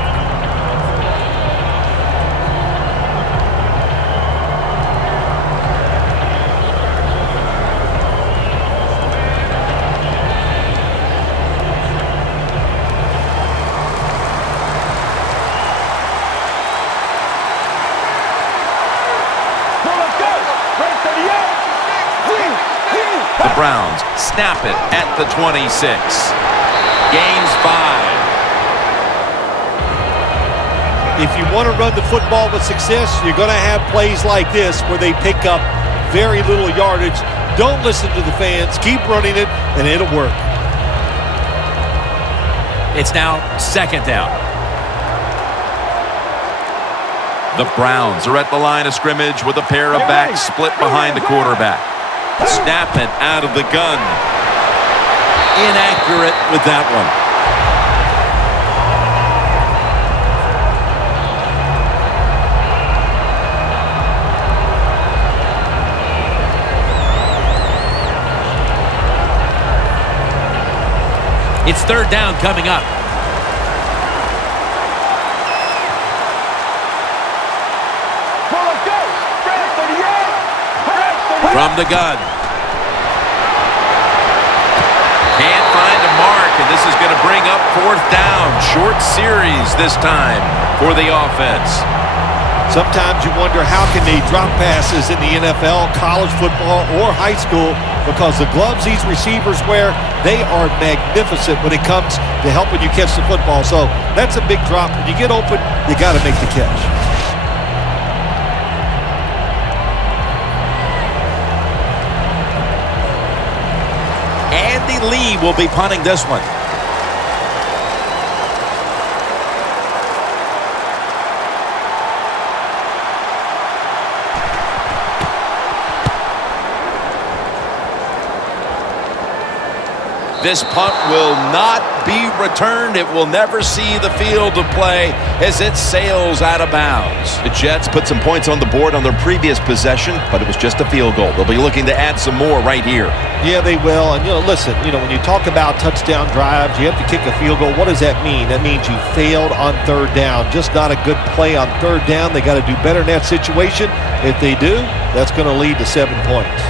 The Browns snap it at the 26. Gains 5. If you want to run the football with success, you're going to have plays like this where they pick up very little yardage. Don't listen to the fans. Keep running it, and it'll work. It's now 2nd down. The Browns are at the line of scrimmage with a pair of backs split behind the quarterback. Snap it out of the gun. Inaccurate with that one. It's 3rd down coming up. From the gun. Can't find a mark, and this is going to bring up 4th down. Short series this time for the offense. Sometimes you wonder how can they drop passes in the NFL, college football, or high school, because the gloves these receivers wear, they are magnificent when it comes to helping you catch the football. So that's a big drop. When you get open, you got to make the catch. Andy Lee will be punting this one. This punt will not be returned. It will never see the field of play as it sails out of bounds. The Jets put some points on the board on their previous possession, but it was just a field goal. They'll be looking to add some more right here. Yeah, they will. And, listen, when you talk about touchdown drives, you have to kick a field goal. What does that mean? That means you failed on third down. Just not a good play on third down. They got to do better in that situation. If they do, that's going to lead to 7 points.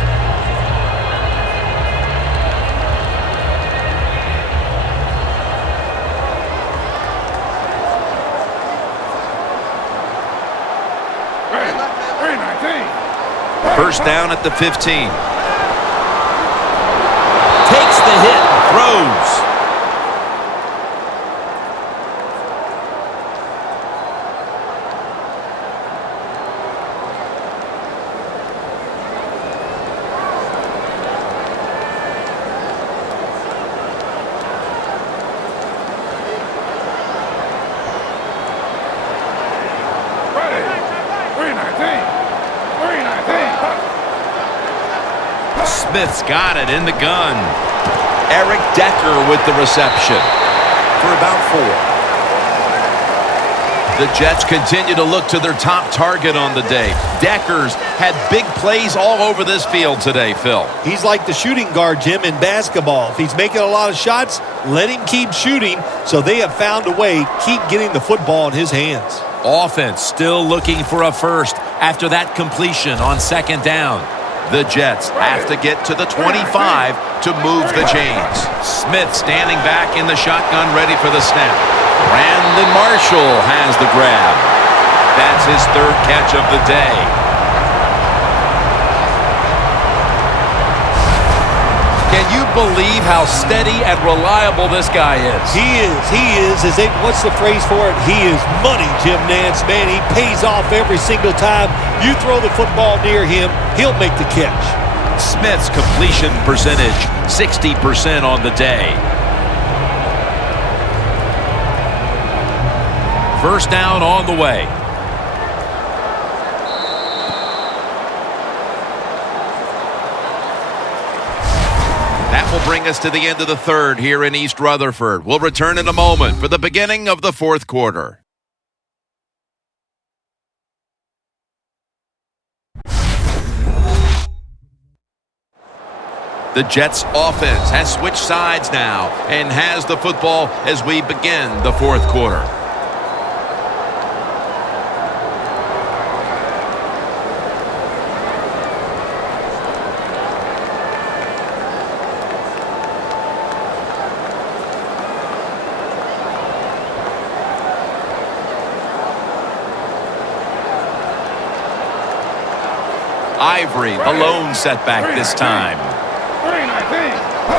First down at the 15. Takes the hit, throws. Smith's got it in the gun. Eric Decker with the reception for about 4. The Jets continue to look to their top target on the day. Decker's had big plays all over this field today, Phil. He's like the shooting guard, Jim, in basketball. If he's making a lot of shots, let him keep shooting. So they have found a way, keep getting the football in his hands. Offense still looking for a first after that completion on second down. The Jets have to get to the 25 to move the chains. Smith standing back in the shotgun, ready for the snap. Brandon Marshall has the grab. That's his third catch of the day. Can you believe how steady and reliable this guy is? He is. What's the phrase for it? He is money, Jim Nantz. Man, he pays off every single time. You throw the football near him, he'll make the catch. Smith's completion percentage, 60% on the day. First down on the way. That will bring us to the end of the third here in East Rutherford. We'll return in a moment for the beginning of the fourth quarter. The Jets offense has switched sides now and has the football as we begin the fourth quarter. Ivory, the lone setback this time.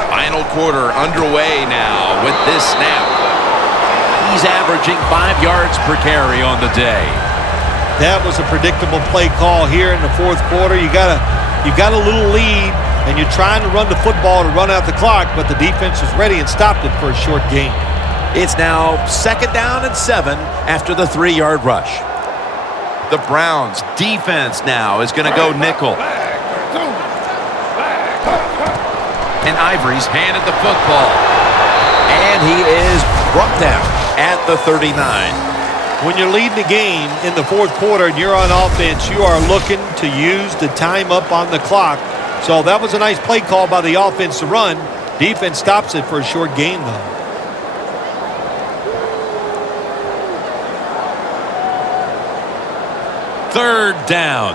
Final quarter underway now with this snap. He's averaging 5 yards per carry on the day. That was a predictable play call here in the fourth quarter. You got a little lead, and you're trying to run the football to run out the clock, but the defense was ready and stopped it for a short gain. It's now second down and 7 after the 3-yard rush. The Browns defense now is going to go nickel. And Ivory's handed the football. And he is brought down at the 39. When you're leading the game in the fourth quarter and you're on offense, you are looking to use the time up on the clock. So that was a nice play call by the offense to run. Defense stops it for a short gain, though. Third down.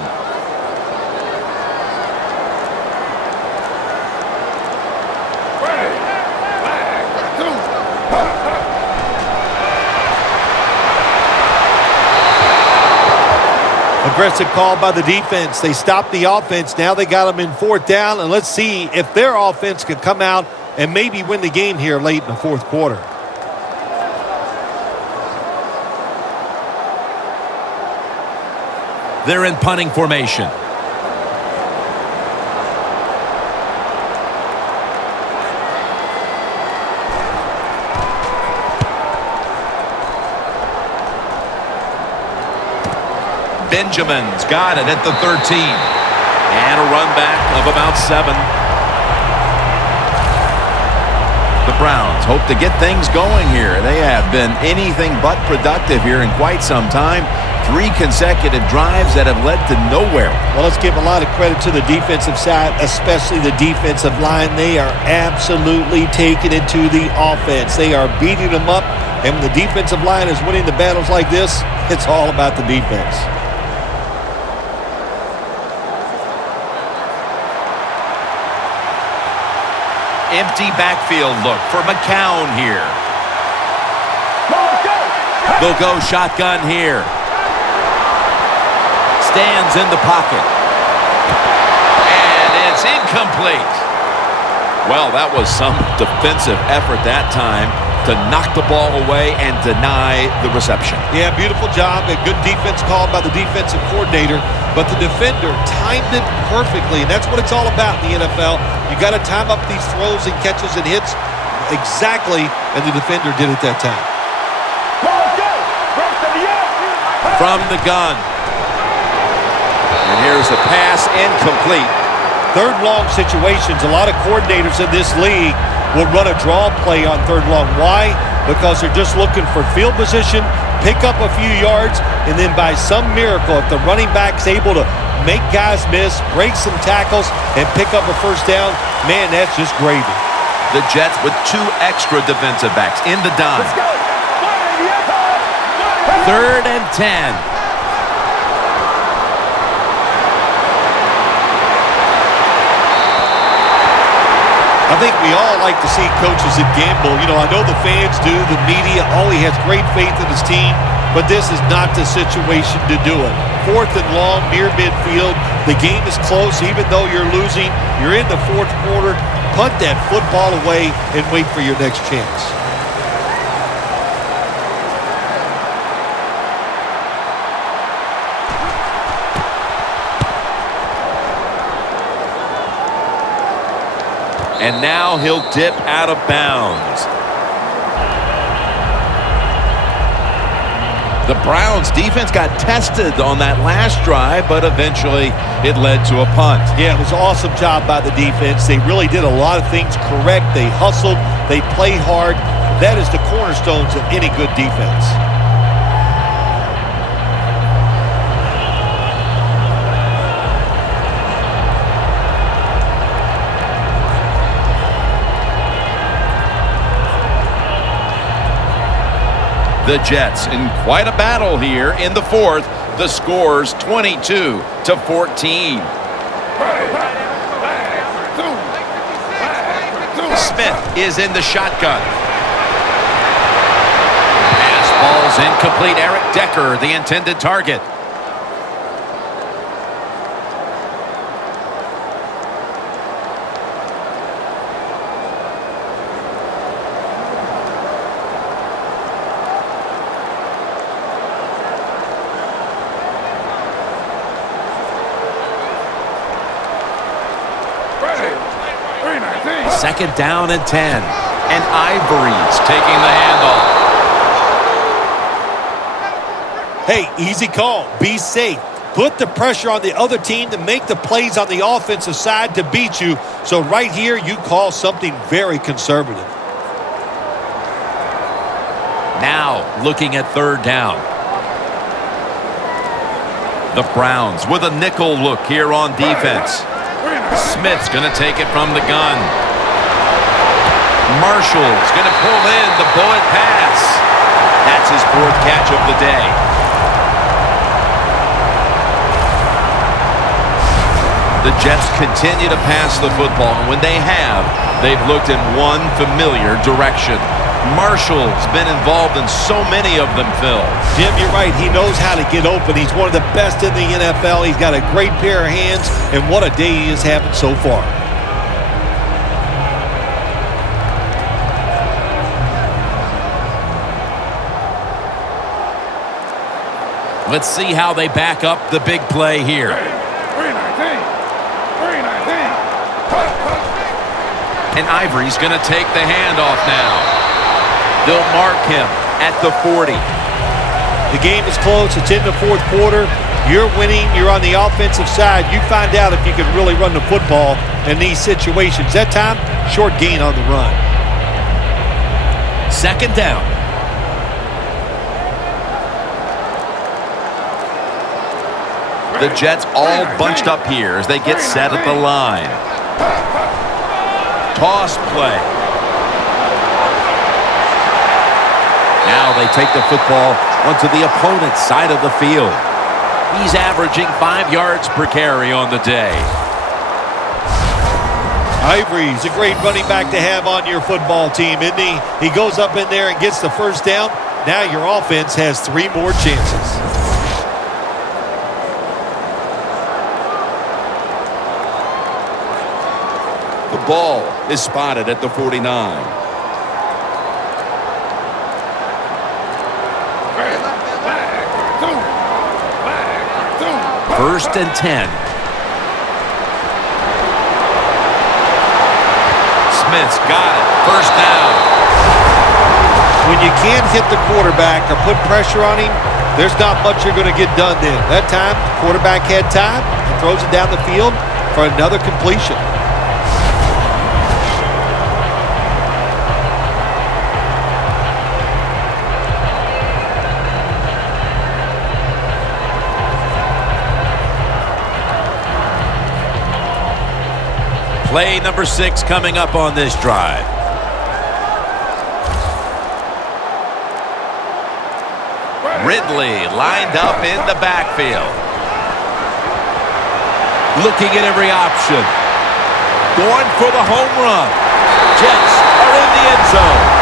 Aggressive call by the defense. They stopped the offense. Now they got them in fourth down, and let's see if their offense could come out and maybe win the game here late in the fourth quarter. They're in punting formation. Benjamin's got it at the 13. And a run back of about 7. Browns hope to get things going here. They have been anything but productive here in quite some time. 3 consecutive drives that have led to nowhere. Well, let's give a lot of credit to the defensive side, especially the defensive line. They are absolutely taking it to the offense. They are beating them up, and when the defensive line is winning the battles like this, it's all about the defense. Empty backfield look for McCown here. They'll go shotgun here. Stands in the pocket. And it's incomplete. Well, that was some defensive effort that time to knock the ball away and deny the reception. Yeah, beautiful job. A good defense called by the defensive coordinator, but the defender timed it perfectly, and that's what it's all about in the NFL. You got to time up these throws and catches and hits exactly, and the defender did it that time. From the gun. And here's the pass, incomplete. Third long situations, a lot of coordinators in this league will run a draw play on third long. Why? Because they're just looking for field position, pick up a few yards, and then by some miracle, if the running back's able to make guys miss, break some tackles, and pick up a first down, man, that's just gravy. The Jets with 2 extra defensive backs in the dime. 3rd and 10. I think we all like to see coaches that gamble. You know, I know the fans do, the media. He has great faith in his team, but this is not the situation to do it. 4th and long, near midfield. The game is close. Even though you're losing, you're in the 4th quarter. Punt that football away and wait for your next chance. And now he'll dip out of bounds. The Browns defense got tested on that last drive, but eventually it led to a punt. Yeah, it was an awesome job by the defense. They really did a lot of things correct. They hustled. They played hard. That is the cornerstones of any good defense. The Jets in quite a battle here in the 4th. The score's 22-14. Smith is in the shotgun. Pass ball's incomplete. Eric Decker, the intended target. Second down and 10. And Ivory's taking the handoff. Hey, easy call. Be safe. Put the pressure on the other team to make the plays on the offensive side to beat you. So right here, you call something very conservative. Now looking at 3rd down. The Browns with a nickel look here on defense. Smith's going to take it from the gun. Marshall's going to pull in the bullet pass. That's his 4th catch of the day. The Jets continue to pass the football, and when they have, they've looked in one familiar direction. Marshall's been involved in so many of them, Phil. Jim, you're right. He knows how to get open. He's one of the best in the NFL. He's got a great pair of hands, and what a day he is having so far. Let's see how they back up the big play here. 319. And Ivory's going to take the handoff now. They'll mark him at the 40. The game is close. It's in the 4th quarter. You're winning. You're on the offensive side. You find out if you can really run the football in these situations. That time, short gain on the run. Second down. The Jets all bunched up here as they get set at the line. Toss play. Now they take the football onto the opponent's side of the field. He's averaging 5 yards per carry on the day. Ivory's a great running back to have on your football team, isn't he? He goes up in there and gets the first down. Now your offense has 3 more chances. The ball is spotted at the 49. First and 10. Smith's got it. First down. When you can't hit the quarterback or put pressure on him, there's not much you're going to get done then. That time, the quarterback had time and throws it down the field for another completion. Play number 6 coming up on this drive. Ridley lined up in the backfield. Looking at every option. Going for the home run. Jets are in the end zone.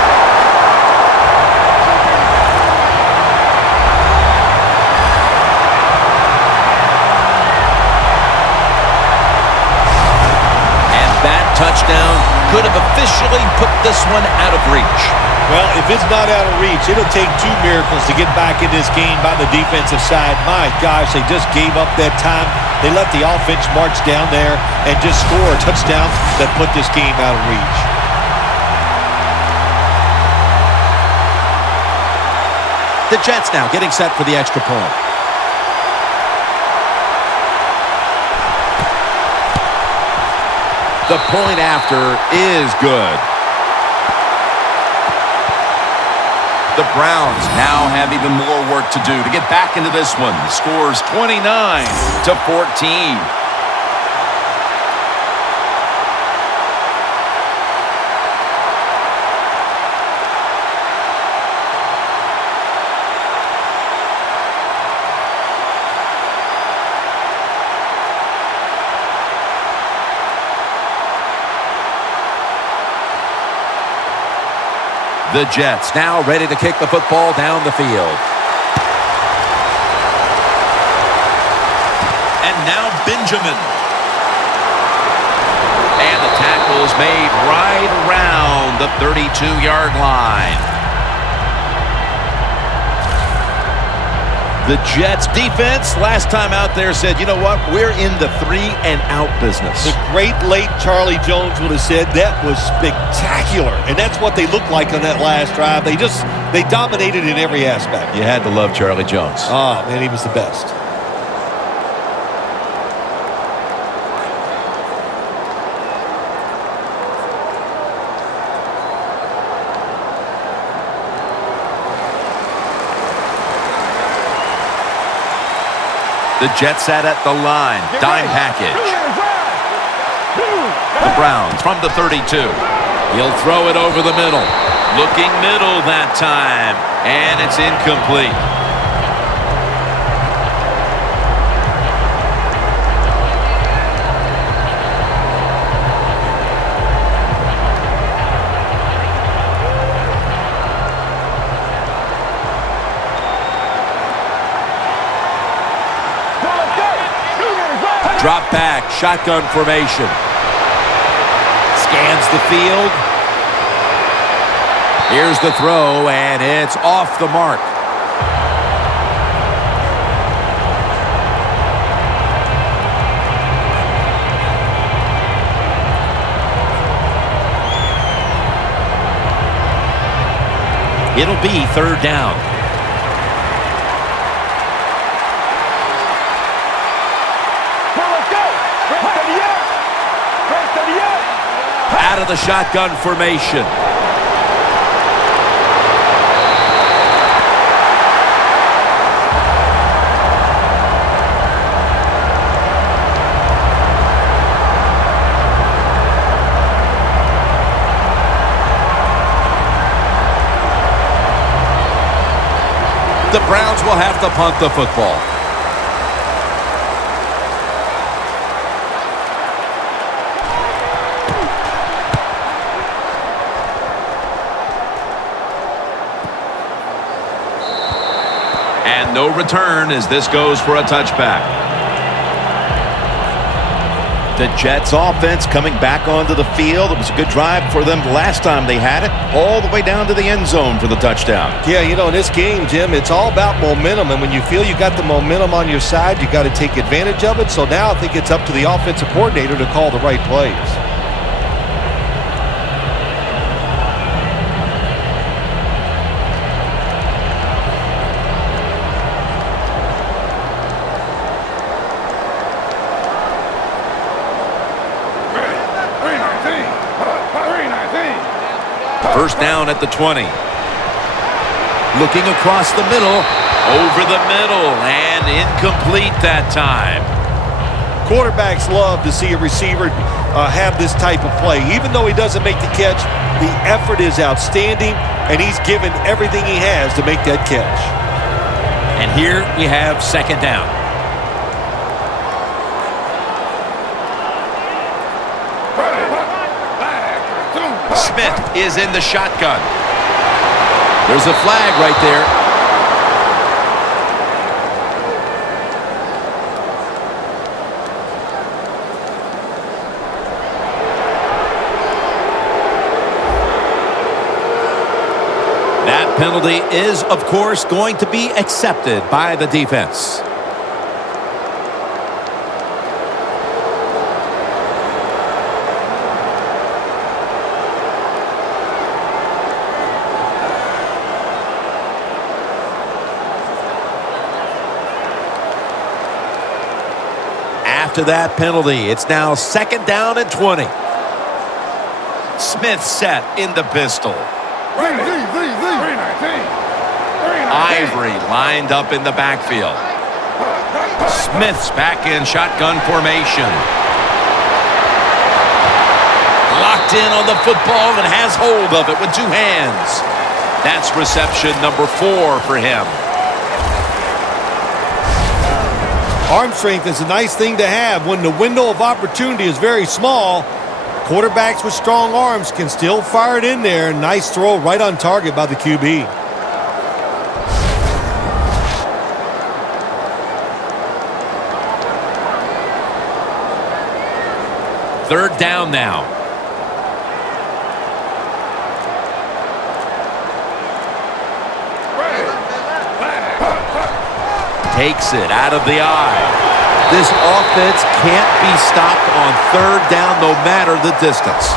Touchdown could have officially put this one out of reach. Well, if it's not out of reach, it'll take 2 miracles to get back in this game by the defensive side. My gosh, they just gave up that time. They let the offense march down there and just score a touchdown that put this game out of reach. The Jets now getting set for the extra point. The point after is good. The Browns now have even more work to do to get back into this one. The score's 29-14. The Jets now ready to kick the football down the field. And now Benjamin. And the tackle is made right around the 32-yard line. The Jets defense last time out there said, you know what, we're in the 3-and-out business. The great late Charlie Jones would have said that was spectacular. And that's what they looked like on that last drive. They dominated in every aspect. You had to love Charlie Jones. Oh, man, he was the best. The Jets sat at the line. Dime package. The Browns from the 32. He'll throw it over the middle. Looking middle that time. And it's incomplete. Drop back, shotgun formation. Scans the field. Here's the throw, and it's off the mark. It'll be third down. Out of the shotgun formation. The Browns will have to punt the football. And no return as this goes for a touchback. The Jets offense coming back onto the field. It was a good drive for them last time they had it, all the way down to the end zone for the touchdown. Yeah, you know, in this game, Jim, it's all about momentum. And when you feel you got the momentum on your side, you got to take advantage of it. So now I think it's up to the offensive coordinator to call the right plays. First down at the 20. Looking across the middle. Over the middle. And incomplete that time. Quarterbacks love to see a receiver have this type of play. Even though he doesn't make the catch, the effort is outstanding, and he's given everything he has to make that catch. And here we have second down. Smith is in the shotgun. There's a flag right there. That penalty is, of course, going to be accepted by the defense. After that penalty, it's now second down and 20. Smith set in the pistol. Ivory lined up in the backfield. Smith's back in shotgun formation. Locked in on the football and has hold of it with two hands. That's reception number 4 for him. Arm strength is a nice thing to have when the window of opportunity is very small. Quarterbacks with strong arms can still fire it in there. Nice throw right on target by the QB. Third down now. Takes it out of the eye. This offense can't be stopped on third down no matter the distance.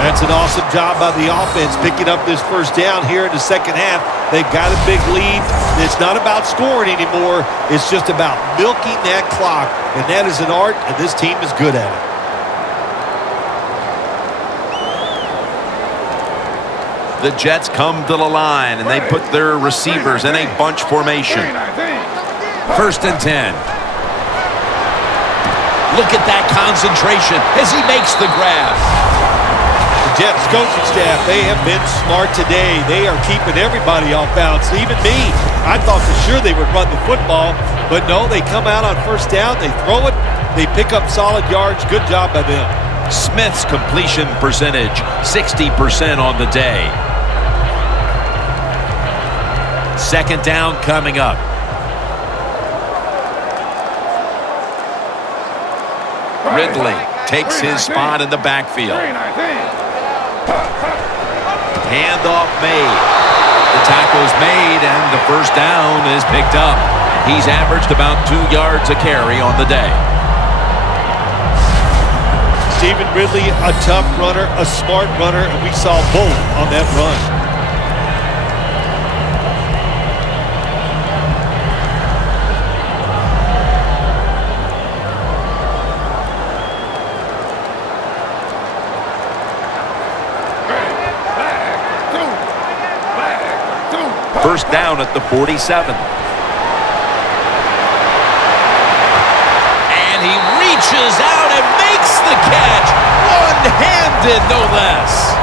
That's an awesome job by the offense picking up this first down here in the second half. They've got a big lead. It's not about scoring anymore. It's just about milking that clock, and that is an art, and this team is good at it. The Jets come to the line, and they put their receivers in a bunch formation. First and 10. Look at that concentration as he makes the grab. The Jets coaching staff, they have been smart today. They are keeping everybody off balance, even me. I thought for sure they would run the football, but no, they come out on first down, they throw it, they pick up solid yards. Good job by them. Smith's completion percentage, 60% on the day. Second down coming up. Ridley takes his spot in the backfield. Handoff made. The tackle's made, and the first down is picked up. He's averaged about 2 yards a carry on the day. Stephen Ridley, a tough runner, a smart runner, and we saw both on that run. First down at the 47. And he reaches out and makes the catch. One-handed, no less.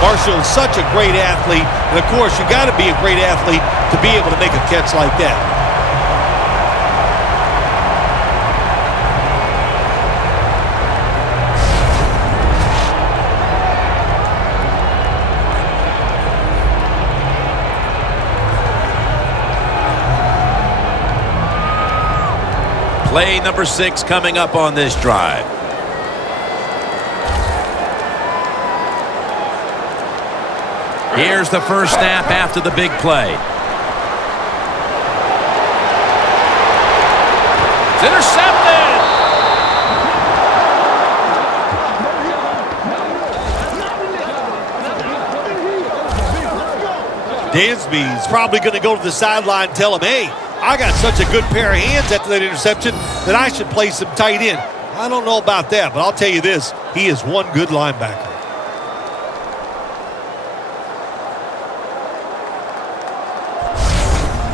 Marshall is such a great athlete. And, of course, you got to be a great athlete to be able to make a catch like that. Play number 6 coming up on this drive. Here's the first snap after the big play. It's intercepted. Dansby's probably going to go to the sideline and tell him, hey, I got such a good pair of hands after that interception that I should play some tight end. I don't know about that, but I'll tell you this, he is one good linebacker.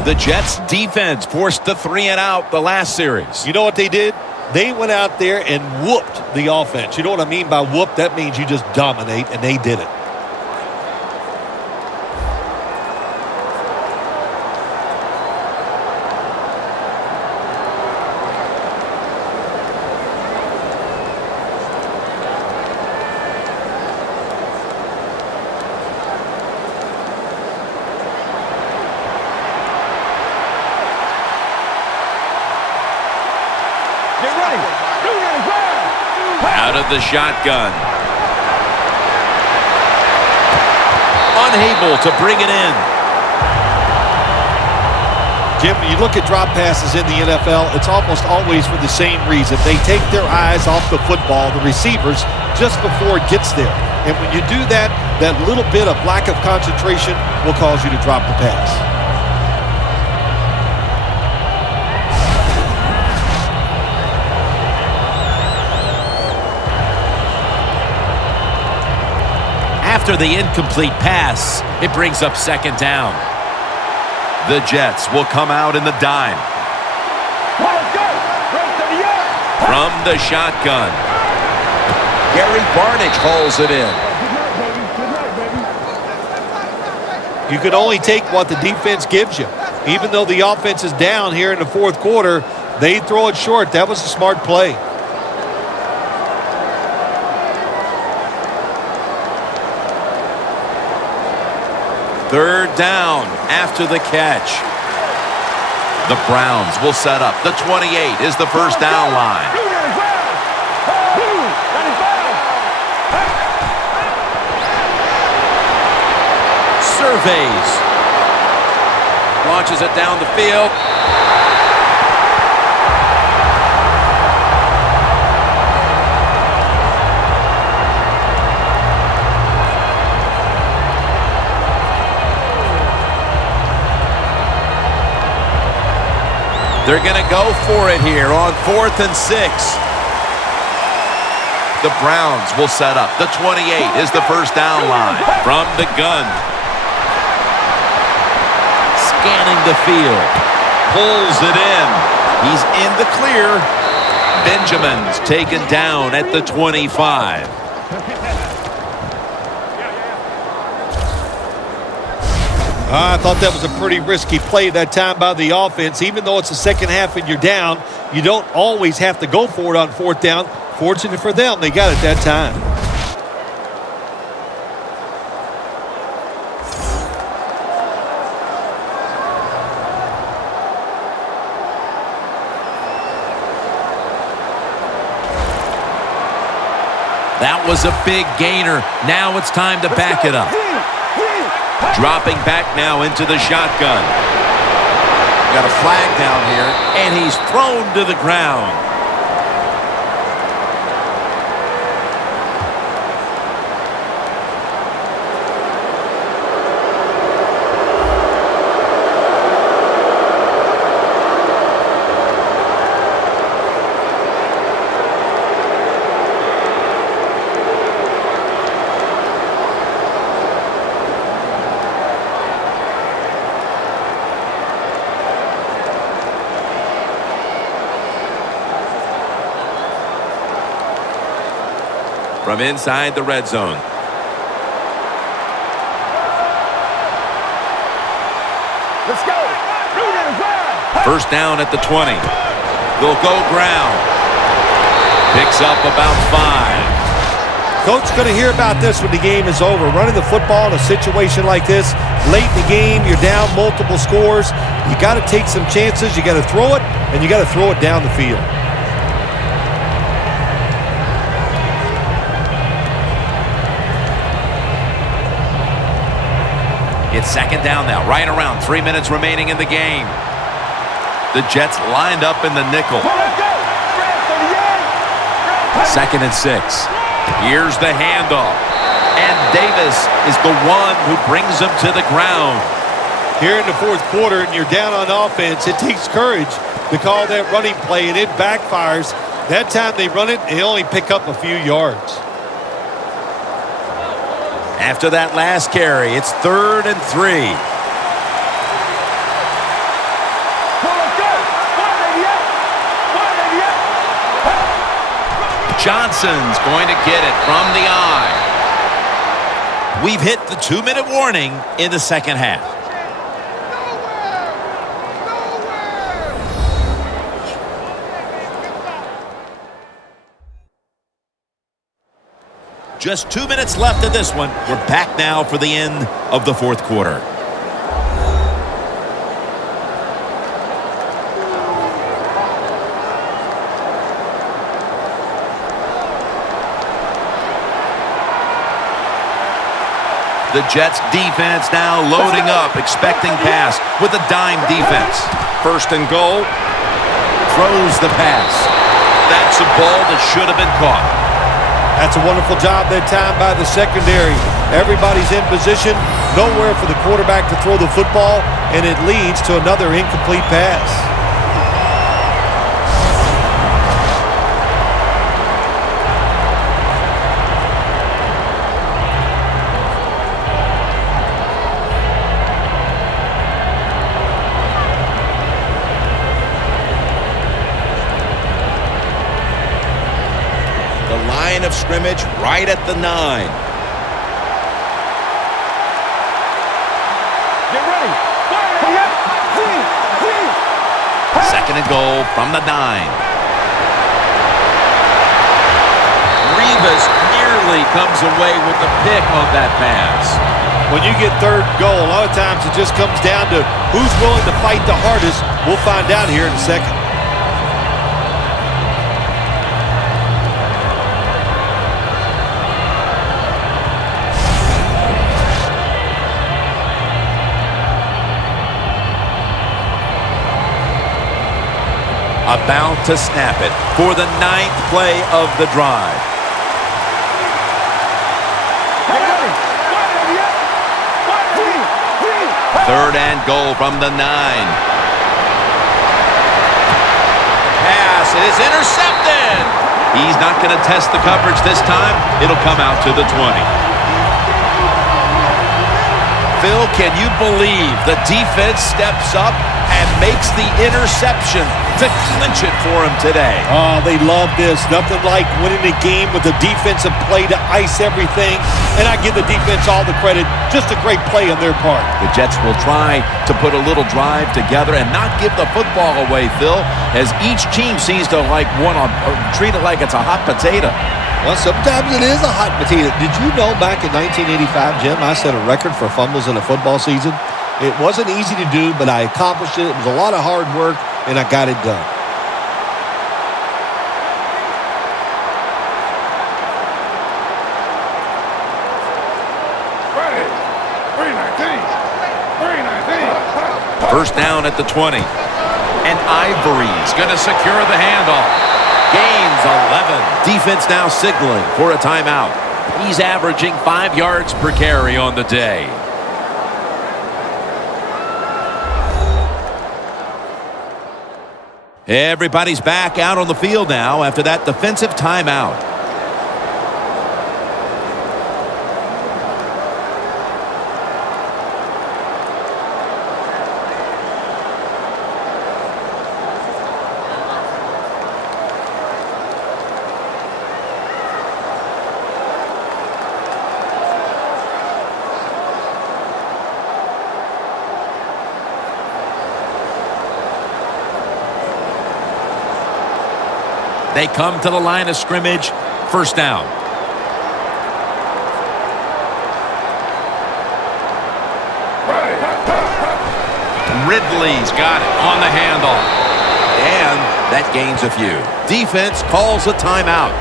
The Jets defense forced the 3 and out the last series. You know what they did? They went out there and whooped the offense. You know what I mean by whoop? That means you just dominate, and they did it. Out of the shotgun. Unable to bring it in. Jim, when you look at drop passes in the NFL, it's almost always for the same reason. They take their eyes off the football, the receivers, just before it gets there. And when you do that, that little bit of lack of concentration will cause you to drop the pass. After the incomplete pass, it brings up second down. The Jets will come out in the dime. From the shotgun, Gary Barnidge hauls it in. You can only take what the defense gives you. Even though the offense is down here in the fourth quarter, they throw it short. That was a smart play. Third down after the catch. The Browns will set up. The 28 is the first down line. Surveys. Launches it down the field. They're going to go for it here on 4th and 6. The Browns will set up. The 28 is the first down line. From the gun. Scanning the field. Pulls it in. He's in the clear. Benjamin's taken down at the 25. I thought that was a pretty risky play that time by the offense. Even though it's the second half and you're down, you don't always have to go for it on 4th down. Fortunate for them, they got it that time. That was a big gainer. Now it's time to back it up. Dropping back now into the shotgun. Got a flag down here, and he's thrown to the ground. From inside the red zone. First down at the 20. They'll go ground. Picks up about 5. Coach going to hear about this when the game is over. Running the football in a situation like this, late in the game, you're down multiple scores. You got to take some chances. You got to throw it, and you got to throw it down the field. It's second down now, right around 3 minutes remaining in the game. The Jets lined up in the nickel. Second and 6. Here's the handoff. And Davis is the one who brings him to the ground. Here in the fourth quarter, and you're down on offense, it takes courage to call that running play, and it backfires. That time they run it, they only pick up a few yards. After that last carry, it's 3rd and 3. Johnson's going to get it from the eye. We've hit the 2-minute warning in the second half. Just 2 minutes left of this one. We're back now for the end of the fourth quarter. The Jets defense now loading up, expecting pass with a dime defense. First and goal. Throws the pass. That's a ball that should have been caught. That's a wonderful job that time by the secondary. Everybody's in position, nowhere for the quarterback to throw the football, and it leads to another incomplete pass. Of scrimmage right at the 9. Get ready. Second and goal from the 9. Revis nearly comes away with the pick on that pass. When you get third goal, a lot of times it just comes down to who's willing to fight the hardest. We'll find out here in a second. About to snap it for the 9th play of the drive. Third and goal from the 9. Pass is intercepted. He's not going to test the coverage this time. It'll come out to the 20. Phil, can you believe the defense steps up and makes the interception to clinch it for him today? Oh, they love this. Nothing like winning a game with a defensive play to ice everything. And I give the defense all the credit. Just a great play on their part. The Jets will try to put a little drive together and not give the football away, Phil, as each team seems to treat it like it's a hot potato. Well, sometimes it is a hot potato. Did you know back in 1985, Jim, I set a record for fumbles in a football season? It wasn't easy to do, but I accomplished it. It was a lot of hard work, and I got it done. Ready. 319. First down at the 20. And Ivory's going to secure the handoff. Gains 11. Defense now signaling for a timeout. He's averaging 5 yards per carry on the day. Everybody's back out on the field now after that defensive timeout. They come to the line of scrimmage. First down. Ridley's got it on the handoff. And that gains a few. Defense calls a timeout.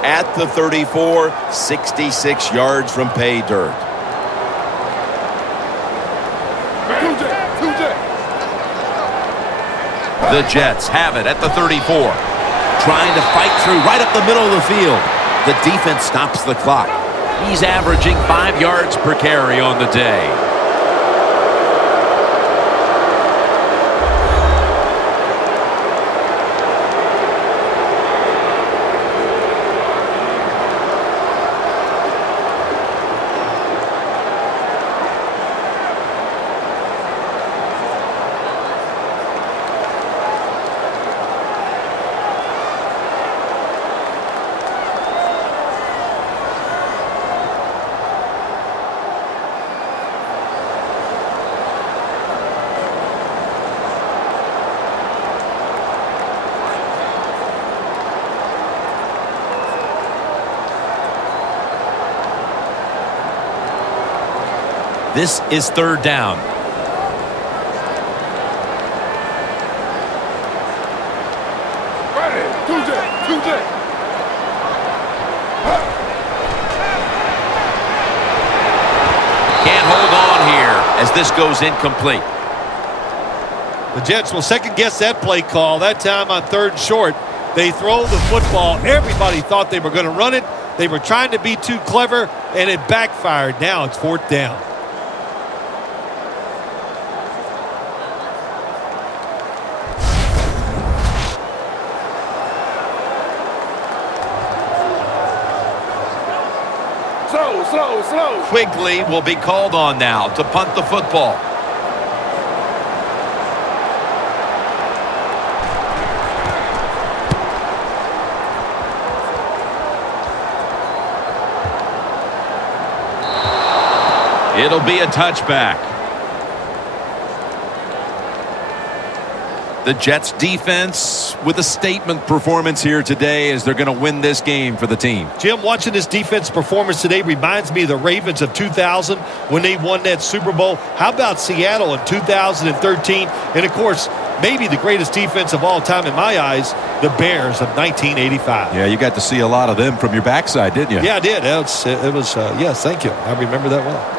At the 34, 66 yards from pay dirt. The Jets have it at the 34. Trying to fight through right up the middle of the field. The defense stops the clock. He's averaging 5 yards per carry on the day. This is third down. Can't hold on here as this goes incomplete. The Jets will second-guess that play call. That time on third and short, they throw the football. Everybody thought they were going to run it. They were trying to be too clever, and it backfired. Now it's fourth down. Slow. Quigley will be called on now to punt the football. It'll be a touchback. The Jets defense with a statement performance here today as they're going to win this game for the team. Jim, watching this defense performance today reminds me of the Ravens of 2000 when they won that Super Bowl. How about Seattle in 2013? And, of course, maybe the greatest defense of all time in my eyes, the Bears of 1985. Yeah, you got to see a lot of them from your backside, didn't you? Yeah, I did. It was yes, thank you. I remember that well.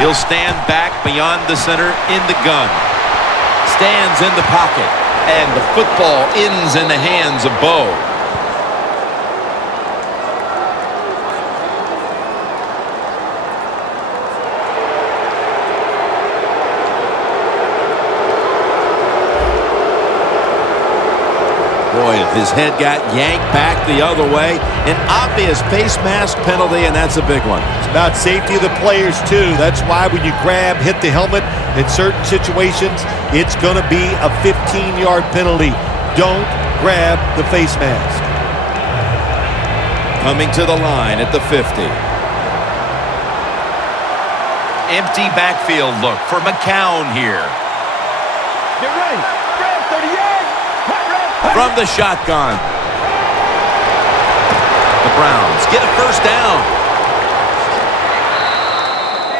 He'll stand back beyond the center in the gun. Stands in the pocket. And the football ends in the hands of Bo. Boy, his head got yanked back the other way. An obvious face mask penalty, and that's a big one. It's about safety of the players, too. That's why when you grab, hit the helmet in certain situations, it's going to be a 15-yard penalty. Don't grab the face mask. Coming to the line at the 50. Empty backfield look for McCown here. Get ready. Grab 30 yards. From the shotgun. The Browns get a first down.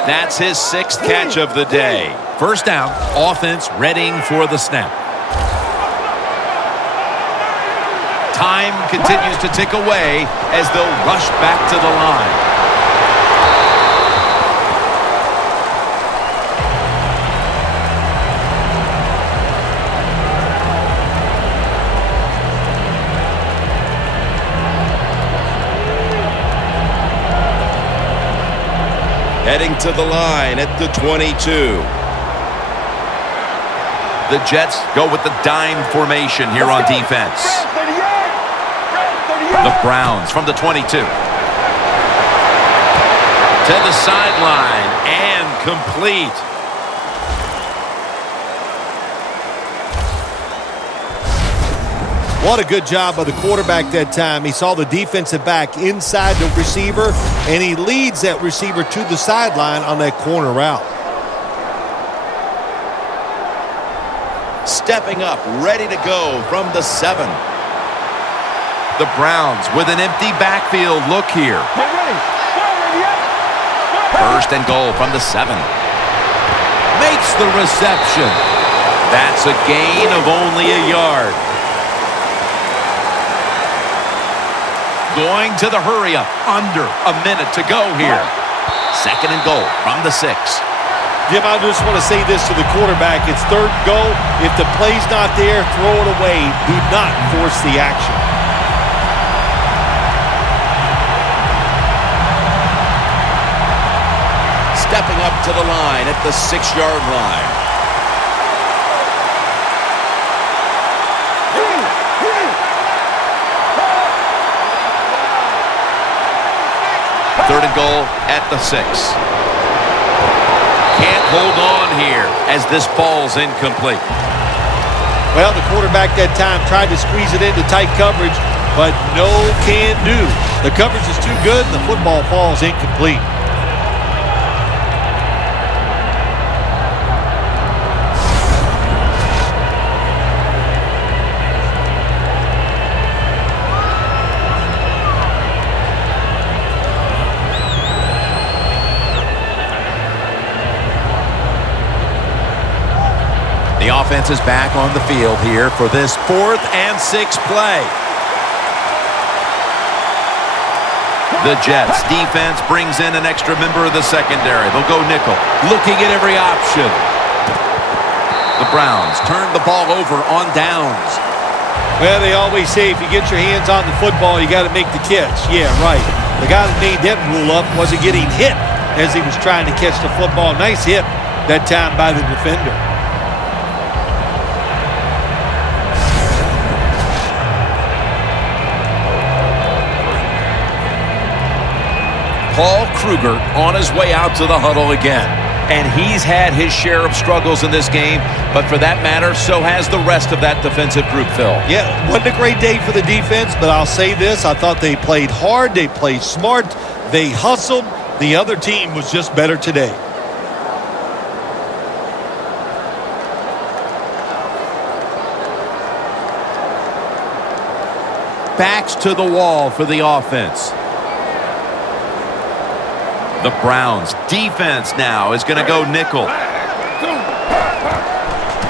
That's his 6th catch of the day. First down, offense readying for the snap. Time Time continues to tick away as they'll rush back to the line. Heading to the line at the 22. The Jets go with the dime formation here on defense. The Browns from the 22. To the sideline and complete. What a good job by the quarterback that time. He saw the defensive back inside the receiver, and he leads that receiver to the sideline on that corner route. Stepping up, ready to go from the 7. The Browns with an empty backfield look here. First and goal from the 7. Makes the reception. That's a gain of only a yard. Going to the hurry-up. Under a minute to go here. Second and goal from the 6. Jim, I just want to say this to the quarterback. It's third and goal. If the play's not there, throw it away. Do not force the action. Stepping up to the line at the 6-yard line. Third and goal at the 6. Can't hold on here as this ball's incomplete. Well, the quarterback that time tried to squeeze it into tight coverage, but no can do. The coverage is too good, and the football falls incomplete. The offense is back on the field here for this 4th and 6 play. The Jets defense brings in an extra member of the secondary. They'll go nickel, looking at every option. The Browns turn the ball over on downs. Well, they always say if you get your hands on the football, you got to make the catch. Yeah, right. The guy that made that rule up wasn't getting hit as he was trying to catch the football. Nice hit that time by the defender. Paul Kruger on his way out to the huddle again. And he's had his share of struggles in this game, but for that matter, so has the rest of that defensive group, Phil. Yeah, wasn't a great day for the defense, but I'll say this. I thought they played hard, they played smart, they hustled. The other team was just better today. Backs to the wall for the offense. The Browns defense now is going to go nickel.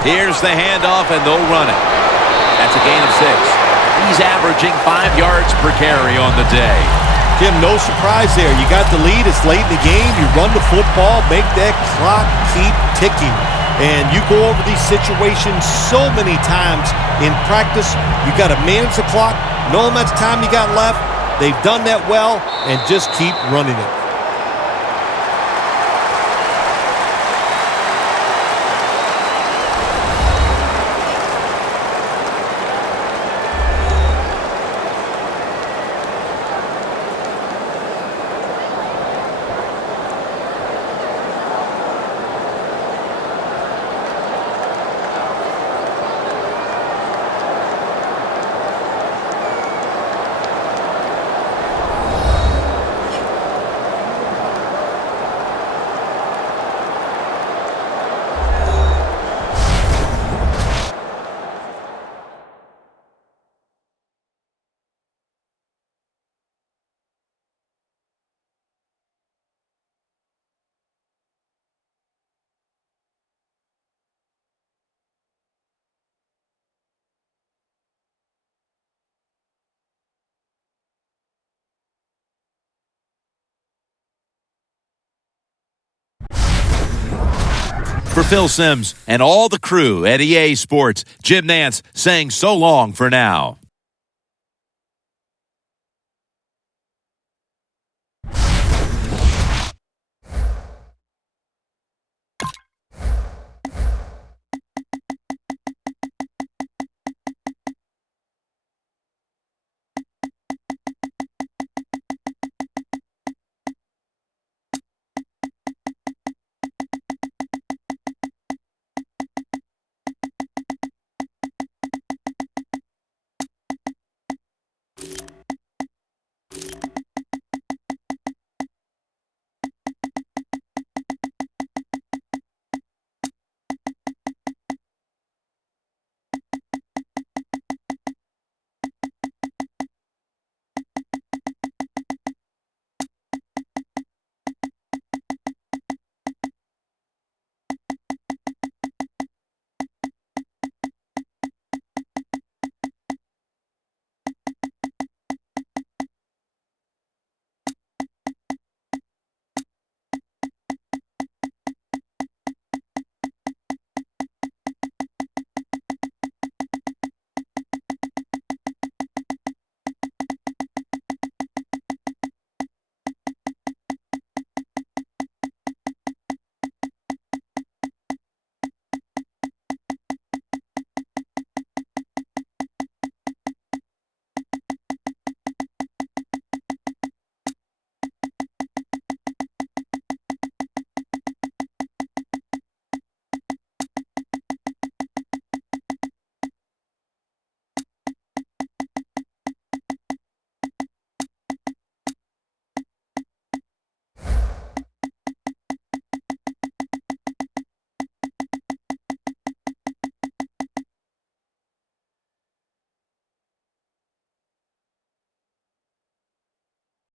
Here's the handoff, and they'll run it. That's a gain of 6. He's averaging 5 yards per carry on the day. Jim, no surprise there. You got the lead. It's late in the game. You run the football, make that clock keep ticking. And you go over these situations so many times in practice. You got to manage the clock, know how much time you got left. They've done that well, and just keep running it. For Phil Simms and all the crew at EA Sports, Jim Nantz saying so long for now.